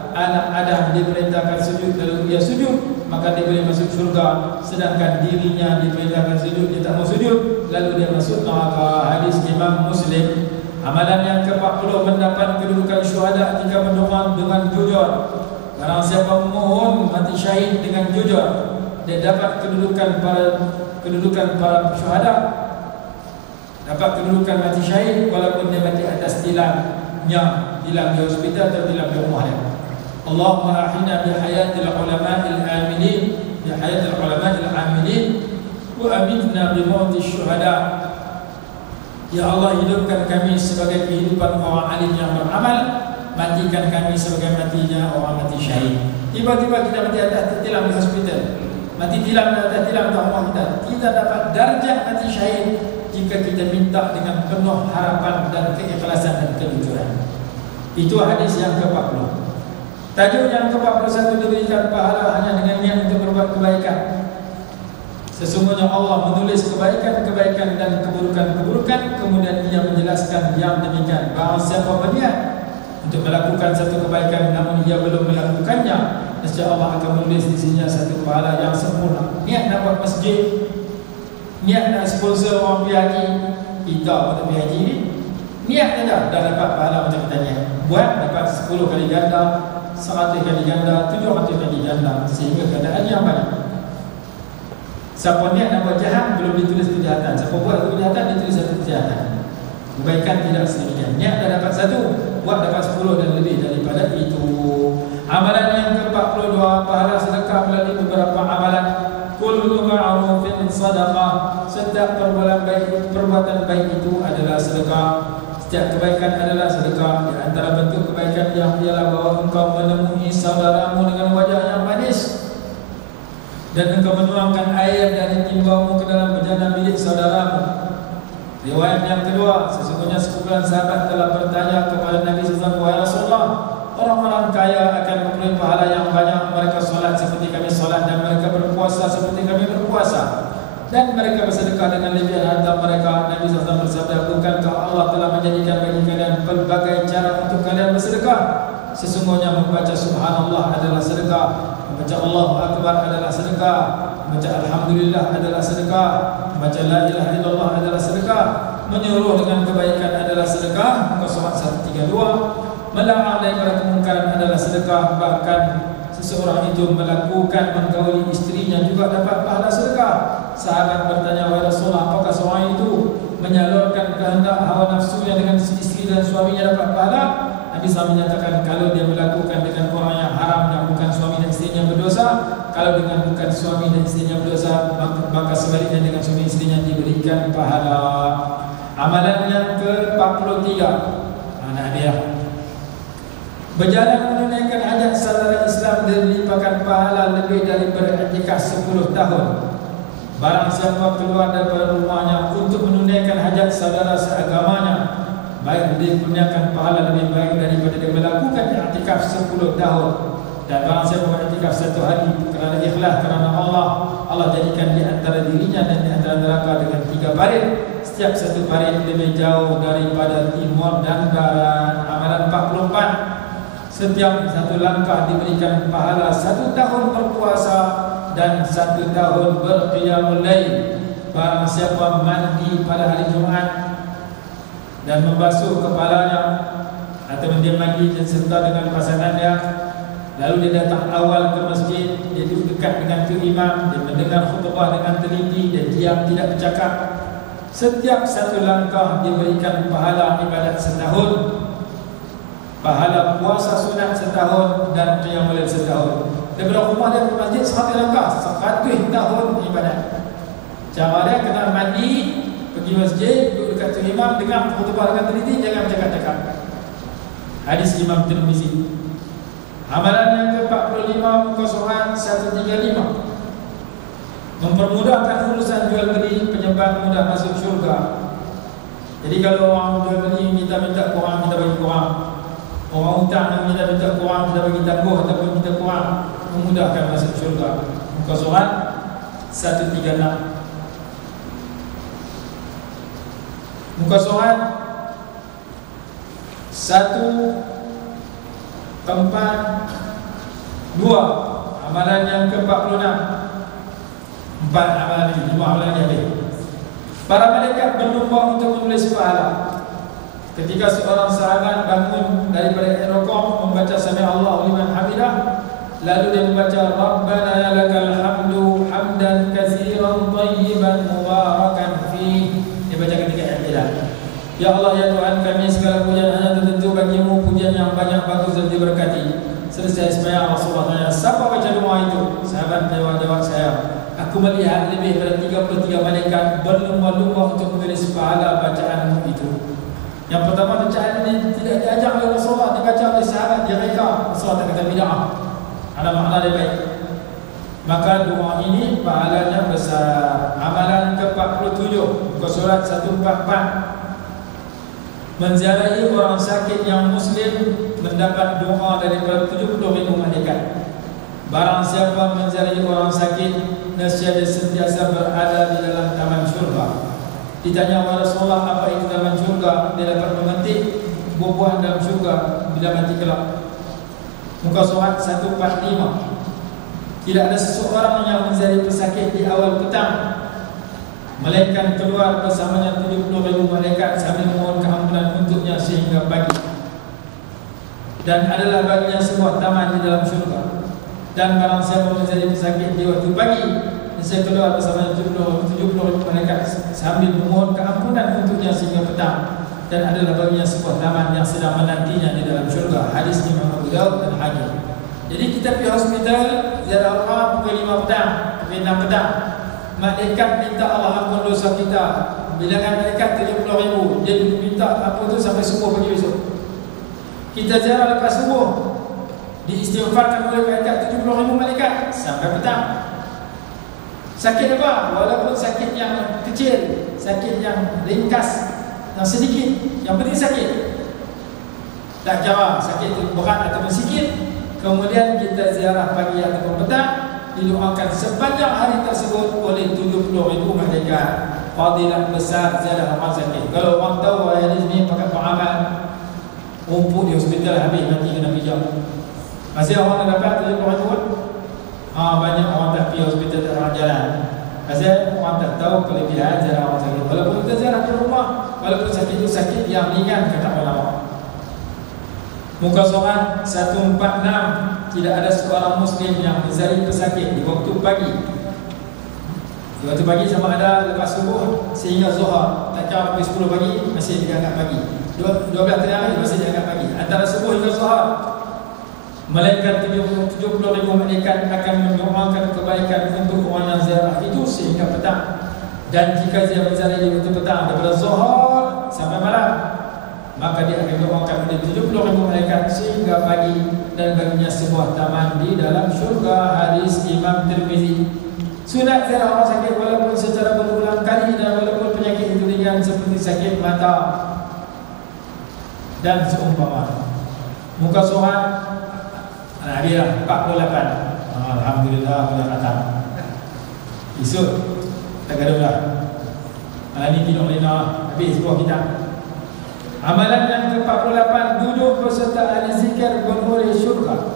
Anak Adam diperintahkan sujud lalu dia sujud, maka dia boleh masuk syurga. Sedangkan dirinya diperintahkan sujud, dia tak mau sujud, lalu dia masuk neraka. Hadis Imam Muslim. Amalan yang ke-40, mendapat kedudukan syuhada jika berdoa dengan jujur. Barang siapa memohon mati syahid dengan jujur, dia dapat kedudukan para syuhada, dapat kedudukan mati syahid walaupun dia mati atas tilamnya, tilam di hospital atau tilam di rumah dia. Allahumma ahina bi hayatil ulama'il amilin, bi hayatil ulama'il amilin, wa amitna bi mautis syuhada. Ya Allah, hidupkan kami sebagai kehidupan orang alim yang beramal, matikan kami sebagai matinya orang mati syahid. Tiba-tiba kita mati atas tilam di hospital, mati tilam di atas tilam di rumah kita, kita dapat darjah mati syahid jika kita minta dengan penuh harapan dan keikhlasan dan kejujuran. Itu hadis yang ke-40. Tajuk yang ke-41, diberikan pahala hanya dengan niat untuk berbuat kebaikan. Sesungguhnya Allah menulis kebaikan-kebaikan dan keburukan-keburukan, kemudian Dia menjelaskan yang demikian. Barang siapa berniat untuk melakukan satu kebaikan namun ia belum melakukannya, nescaya Allah akan menulis di sini satu pahala yang sempurna. Niat nak buat masjid, niat nak sponsor orang pergi haji, kita untuk pergi haji ni, niat dah dapat pahala macam tanya. Buat dapat 10 kali ganda, 100 kali ganda, 700 kali ganda, sehingga keadaan yang banyak. Siapa niat nak buat jahat, belum ditulis kejahatan. Siapa buat kejahatan, ditulis satu kejahatan. Kebaikan tidak sedemikian. Niat dah dapat 1, buat dapat 10 dan lebih daripada itu. Amalan yang ke-42, pahala sedekah melalui beberapa amalan. Kullu ma'rufin sadaqah. Setiap perbuatan baik itu adalah sedekah. Setiap kebaikan adalah sedekah. Di antara bentuk kebaikan yang ialah bahawa engkau menemui saudaramu dengan wajah yang manis, dan engkau menuangkan air dari timbaumu ke dalam bejana milik saudaramu. Riwayat yang kedua, sesungguhnya sekumpulan sahabat telah bertanya kepada Nabi SAW, wahai Rasulullah, orang-orang kaya akan memperoleh pahala yang banyak. Mereka solat seperti kami solat, dan mereka berpuasa seperti kami berpuasa, dan mereka bersedekah dengan lebihan harta mereka. Nabi SAW bersabda, bukankah Allah telah menjadikan bagi kalian pelbagai cara untuk kalian bersedekah? Sesungguhnya membaca subhanallah adalah sedekah, membaca Allahu Akbar adalah sedekah, membaca Alhamdulillah adalah sedekah, membaca La ilaha illallah adalah sedekah, menyuruh dengan kebaikan adalah sedekah, muka surat 132, melarang daripada kemungkaran adalah sedekah. Bahkan seseorang itu melakukan menggauli istrinya juga dapat pahala sedekah. Sahabat bertanya, wahai Rasulullah, apakah seorang itu menyalurkan kehendak hawa nafsunya dengan istri dan suaminya dapat pahala? Nabi SAW menyatakan, kalau dia melakukan dengan orang yang haram yang bukan suami dan istrinya berdosa, kalau dengan bukan suami dan istrinya berdosa, maka sebaliknya dengan suami istrinya diberikan pahala. Amalan yang ke-43, anak dia berjalan menunaikan hajat saudara Islam dan dilimpahkan pahala lebih dari beriktikaf 10 tahun. Barang siapa keluar daripada rumahnya untuk menunaikan hajat saudara seagamanya, baik dia kurniakan pahala lebih baik daripada dia melakukan i'tikaf 10 tahun. Dan barang siapa beriktikaf 1 hari kerana ikhlas kerana Allah, Allah jadikan di antara dirinya dan di antara neraka dengan 3 parit. Setiap 1 parit lebih jauh daripada timur dan barat. Amalan 44, setiap 1 langkah diberikan pahala 1 tahun berpuasa dan 1 tahun berqiyamul lail. Barang siapa mandi pada hari Jumaat dan membasuh kepalanya, atau dia mandi dan serta dengan pasangannya, lalu dia datang awal ke masjid, dia duduk dekat dengan tu imam, dia mendengar khutbah dengan teliti, dia diam tidak bercakap. Setiap 1 langkah diberikan pahala ibadat setahun, pahala puasa sunat setahun, dan qiyamul lail setahun. Daripada rumah dia ke masjid 100 langkah, 100 tahun ibadat. Cara dia kena mandi, pergi masjid, duduk dekat tu imam, dengar khutbah dengan teliti, jangan bercakap-cakap. Hadis Imam Tirmizi. Amalan yang ke-45, muka surat 135, mempermudahkan urusan jual beli, penyebab mudah masuk syurga. Jadi kalau orang jual beli minta korang, kita bagi korang. Orang hutang minta korang, kita bagi tangguh ataupun kita korang, memudahkan masuk syurga. Muka surat 136. Muka surat 142, amalan yang ke-46. 4 amalan ini, 5 amalan ini habis. Para malaikat berlumba untuk menulis pahala. Ketika seorang sahabat bangun daripada rukuk membaca sami Allahu liman hamidah, lalu dia membaca Rabbana lakal hamdu hamdan katsiran thayyiban mubarakan fi. Dia baca ketika i'tidal. Ya Allah, ya Tuhan kami, segala pujian hanya tertentu bagimu, pujian yang banyak, bagus dan diberkati. Selesai sembahyang, Rasulullah tanya, siapa baca doa itu? Sahabat jawab saya, aku melihat lebih dari 33 malaikat berlumba-lumba untuk menulis pahala bacaanmu itu. Yang pertama, bacaan ini tidak diajar oleh Rasulullah, dibaca oleh sahabat, dia reka. Rasulullah tak kata bid'ah, ada makna dia baik. Maka doa ini pahalanya besar. Amalan ke-47, muka surat 144, menziarahi orang sakit yang muslim mendapat doa daripada 70,000 malaikat. Barang siapa menziarahi orang sakit nescaya sentiasa berada di dalam taman syurga. Ditanya oleh Rasulullah, apa itu taman syurga? Dia dapat memetik buah-buahan dalam syurga bila mati kelak. Muka surat 145. Tidak ada seseorang yang menjadi pesakit di awal petang, melainkan keluar bersamanya 70.000 malaikat sambil memohon keampunan untuknya sehingga pagi. Dan adalah baginya sebuah taman di dalam syurga. Dan barang siapa menjadi pesakit di waktu pagi, saya keluar bersama 70.000 malaikat sambil memohon keampunan untuknya sehingga petang. Dan adalah baginya sebuah taman yang sedang menantinya di dalam syurga. Hadis Imam Abu Daud dan Hakim. Jadi kita pergi hospital, ziarah Allah pukul 5 petang, pukul 6 petang. Malaikat minta Allah ampun dosa kita. Bilangan malaikat 70.000. Dia minta apa tu sampai subuh pagi besok. Kita ziarah lepas subuh, diistighfarkan oleh malaikat 70.000 malaikat sampai petang. Sakit apa? Walaupun sakit yang kecil, sakit yang ringkas, yang sedikit, yang penting sakit. Tak kira sakit itu berat ataupun sikit. Kemudian kita ziarah pagi ataupun petang, didoakan sepanjang hari tersebut oleh 70.000 malaikat. Fadilah besar ziarah orang sakit. Kalau orang tahu hadis ni pakai peramal, rumput di hospital habis mati kena pijak. Masih orang nak dapat 70.000? Banyak orang tak pergi hospital tak orang jalan. Pasal orang tak tahu kelebihan ziarah orang sakit. Walaupun kita ziarah di rumah, walaupun sakit itu sakit yang ringan, kata ulama. Muka surat 146. Tidak ada seorang Muslim yang menjadi pesakit di waktu pagi. Di waktu pagi sama ada lepas subuh sehingga zuhur. Tak kira pukul 10 pagi masih dianggap pagi. 12 tengah hari masih dianggap pagi. Antara subuh hingga zuhur, melainkan 70.000 malaikat akan mendoakan kebaikan untuk orang yang ziarah itu sehingga petang. Dan jika dia berziarah di waktu petang daripada zuhur sampai malam, maka dia akan doakan oleh 70.000 malaikat sehingga pagi, dan baginya sebuah taman di dalam syurga. Hadis Imam Tirmizi. Sunat ziarah orang sakit walaupun secara berulang kali, dan walaupun penyakit itu ringan seperti sakit mata dan seumpama. Muka surat dia 48. Alhamdulillah boleh kata. Esok tak gaduh dah. Malam ni tidur lena habis buah kita. Amalan yang ke-48, duduk beserta ahli zikir beroleh syurga.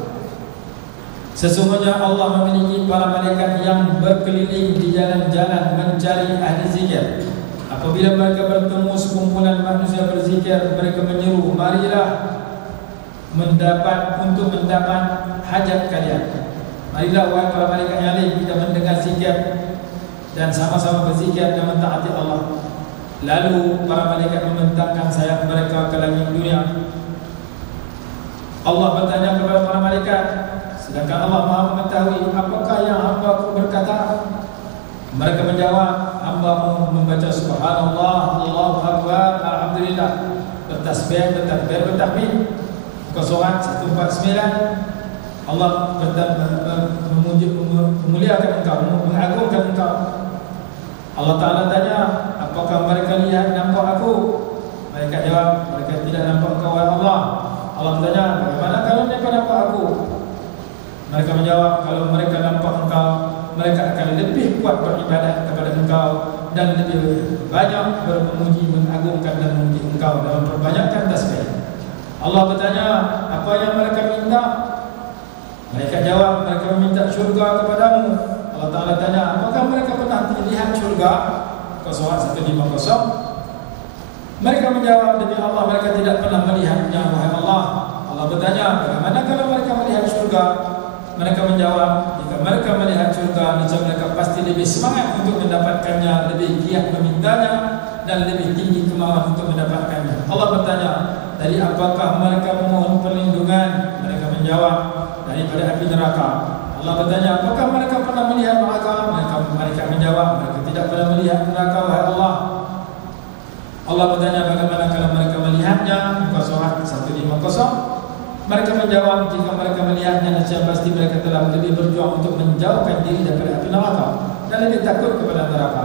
Sesungguhnya Allah memiliki para malaikat yang berkeliling di jalan-jalan mencari ahli zikir. Apabila mereka bertemu sekumpulan manusia berzikir, mereka menyeru, marilah mendapat hajat kalian. Marilah wahai para malaikat yang lain, kita mendengar zikir dan sama-sama berzikir dan mentaati Allah. Lalu para malaikat membentangkan sayap mereka ke langit dunia. Allah bertanya kepada para malaikat, sedangkan Allah Maha mengetahui, apakah yang hamba-Ku berkata? Mereka menjawab, hamba-Mu membaca subhanallah, Allahu akbar, alhamdulillah, bertasbih, bertahmid. Muka surat 149. Allah memuliakan engkau, mengagungkan engkau. Allah Ta'ala tanya, apakah mereka lihat nampak aku? Mereka jawab, mereka tidak nampak engkau wahai Allah. Allah bertanya, bagaimana kalau mereka nampak aku? Mereka menjawab, kalau mereka nampak engkau, mereka akan lebih kuat beribadat kepada engkau dan lebih banyak memuji, mengagungkan dan memuji engkau dalam perbanyakkan tasbih. Allah bertanya, apa yang mereka minta? Mereka jawab, mereka meminta syurga kepadamu. Allah Ta'ala tanya, apakah mereka pernah melihat syurga? Surat 150. Mereka menjawab, demi Allah mereka tidak pernah melihatnya wahai Allah. Allah bertanya, bagaimana kalau mereka melihat syurga? Mereka menjawab, jika mereka melihat syurga, niscaya mereka pasti lebih semangat untuk mendapatkannya, lebih giat memintanya, dan lebih tinggi kemauan untuk mendapatkannya. Allah bertanya, dari apakah mereka memohon perlindungan? Mereka menjawab, daripada api neraka. Allah bertanya, apakah mereka pernah melihat neraka? Mereka menjawab, mereka tidak pernah melihat neraka wahai Allah. Allah bertanya, bagaimana kalau mereka melihatnya? Muka surat 150. Mereka menjawab, jika mereka melihatnya, niscaya pasti mereka telah lebih berjuang untuk menjauhkan diri daripada api neraka dan lebih takut kepada neraka.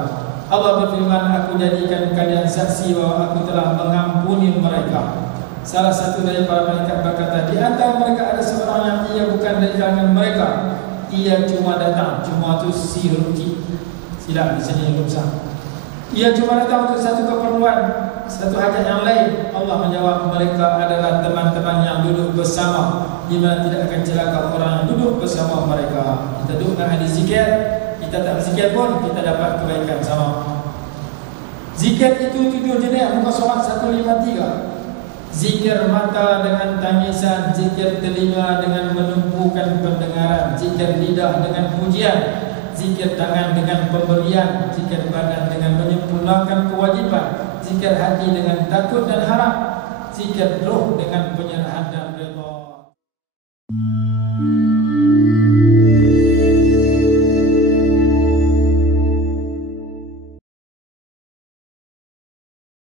Allah berfirman, aku jadikan kalian saksi bahwa aku telah mengampuni mereka. Salah satu dari para malaikat berkata, di antara mereka ada seorang yang ia bukan dari kalangan mereka. Ia cuma datang, cuma tu si ruki. Silap di sini rusak. Ia cuma datang untuk satu keperluan, satu hajat yang lain. Allah menjawab, mereka adalah teman-teman yang duduk bersama, di mana tidak akan celaka orang yang duduk bersama mereka. Kita duduk dengan hadis zikir, kita tak berzikir pun kita dapat kebaikan sama. Zikir itu 7 jenis, muka surat 153. Zikir mata dengan tangisan, zikir telinga dengan menumpukan pendengaran, zikir lidah dengan pujian, zikir tangan dengan pemberian, zikir badan dengan menyempurnakan kewajipan, zikir hati dengan takut dan harap, zikir roh dengan penyerahan dan redha.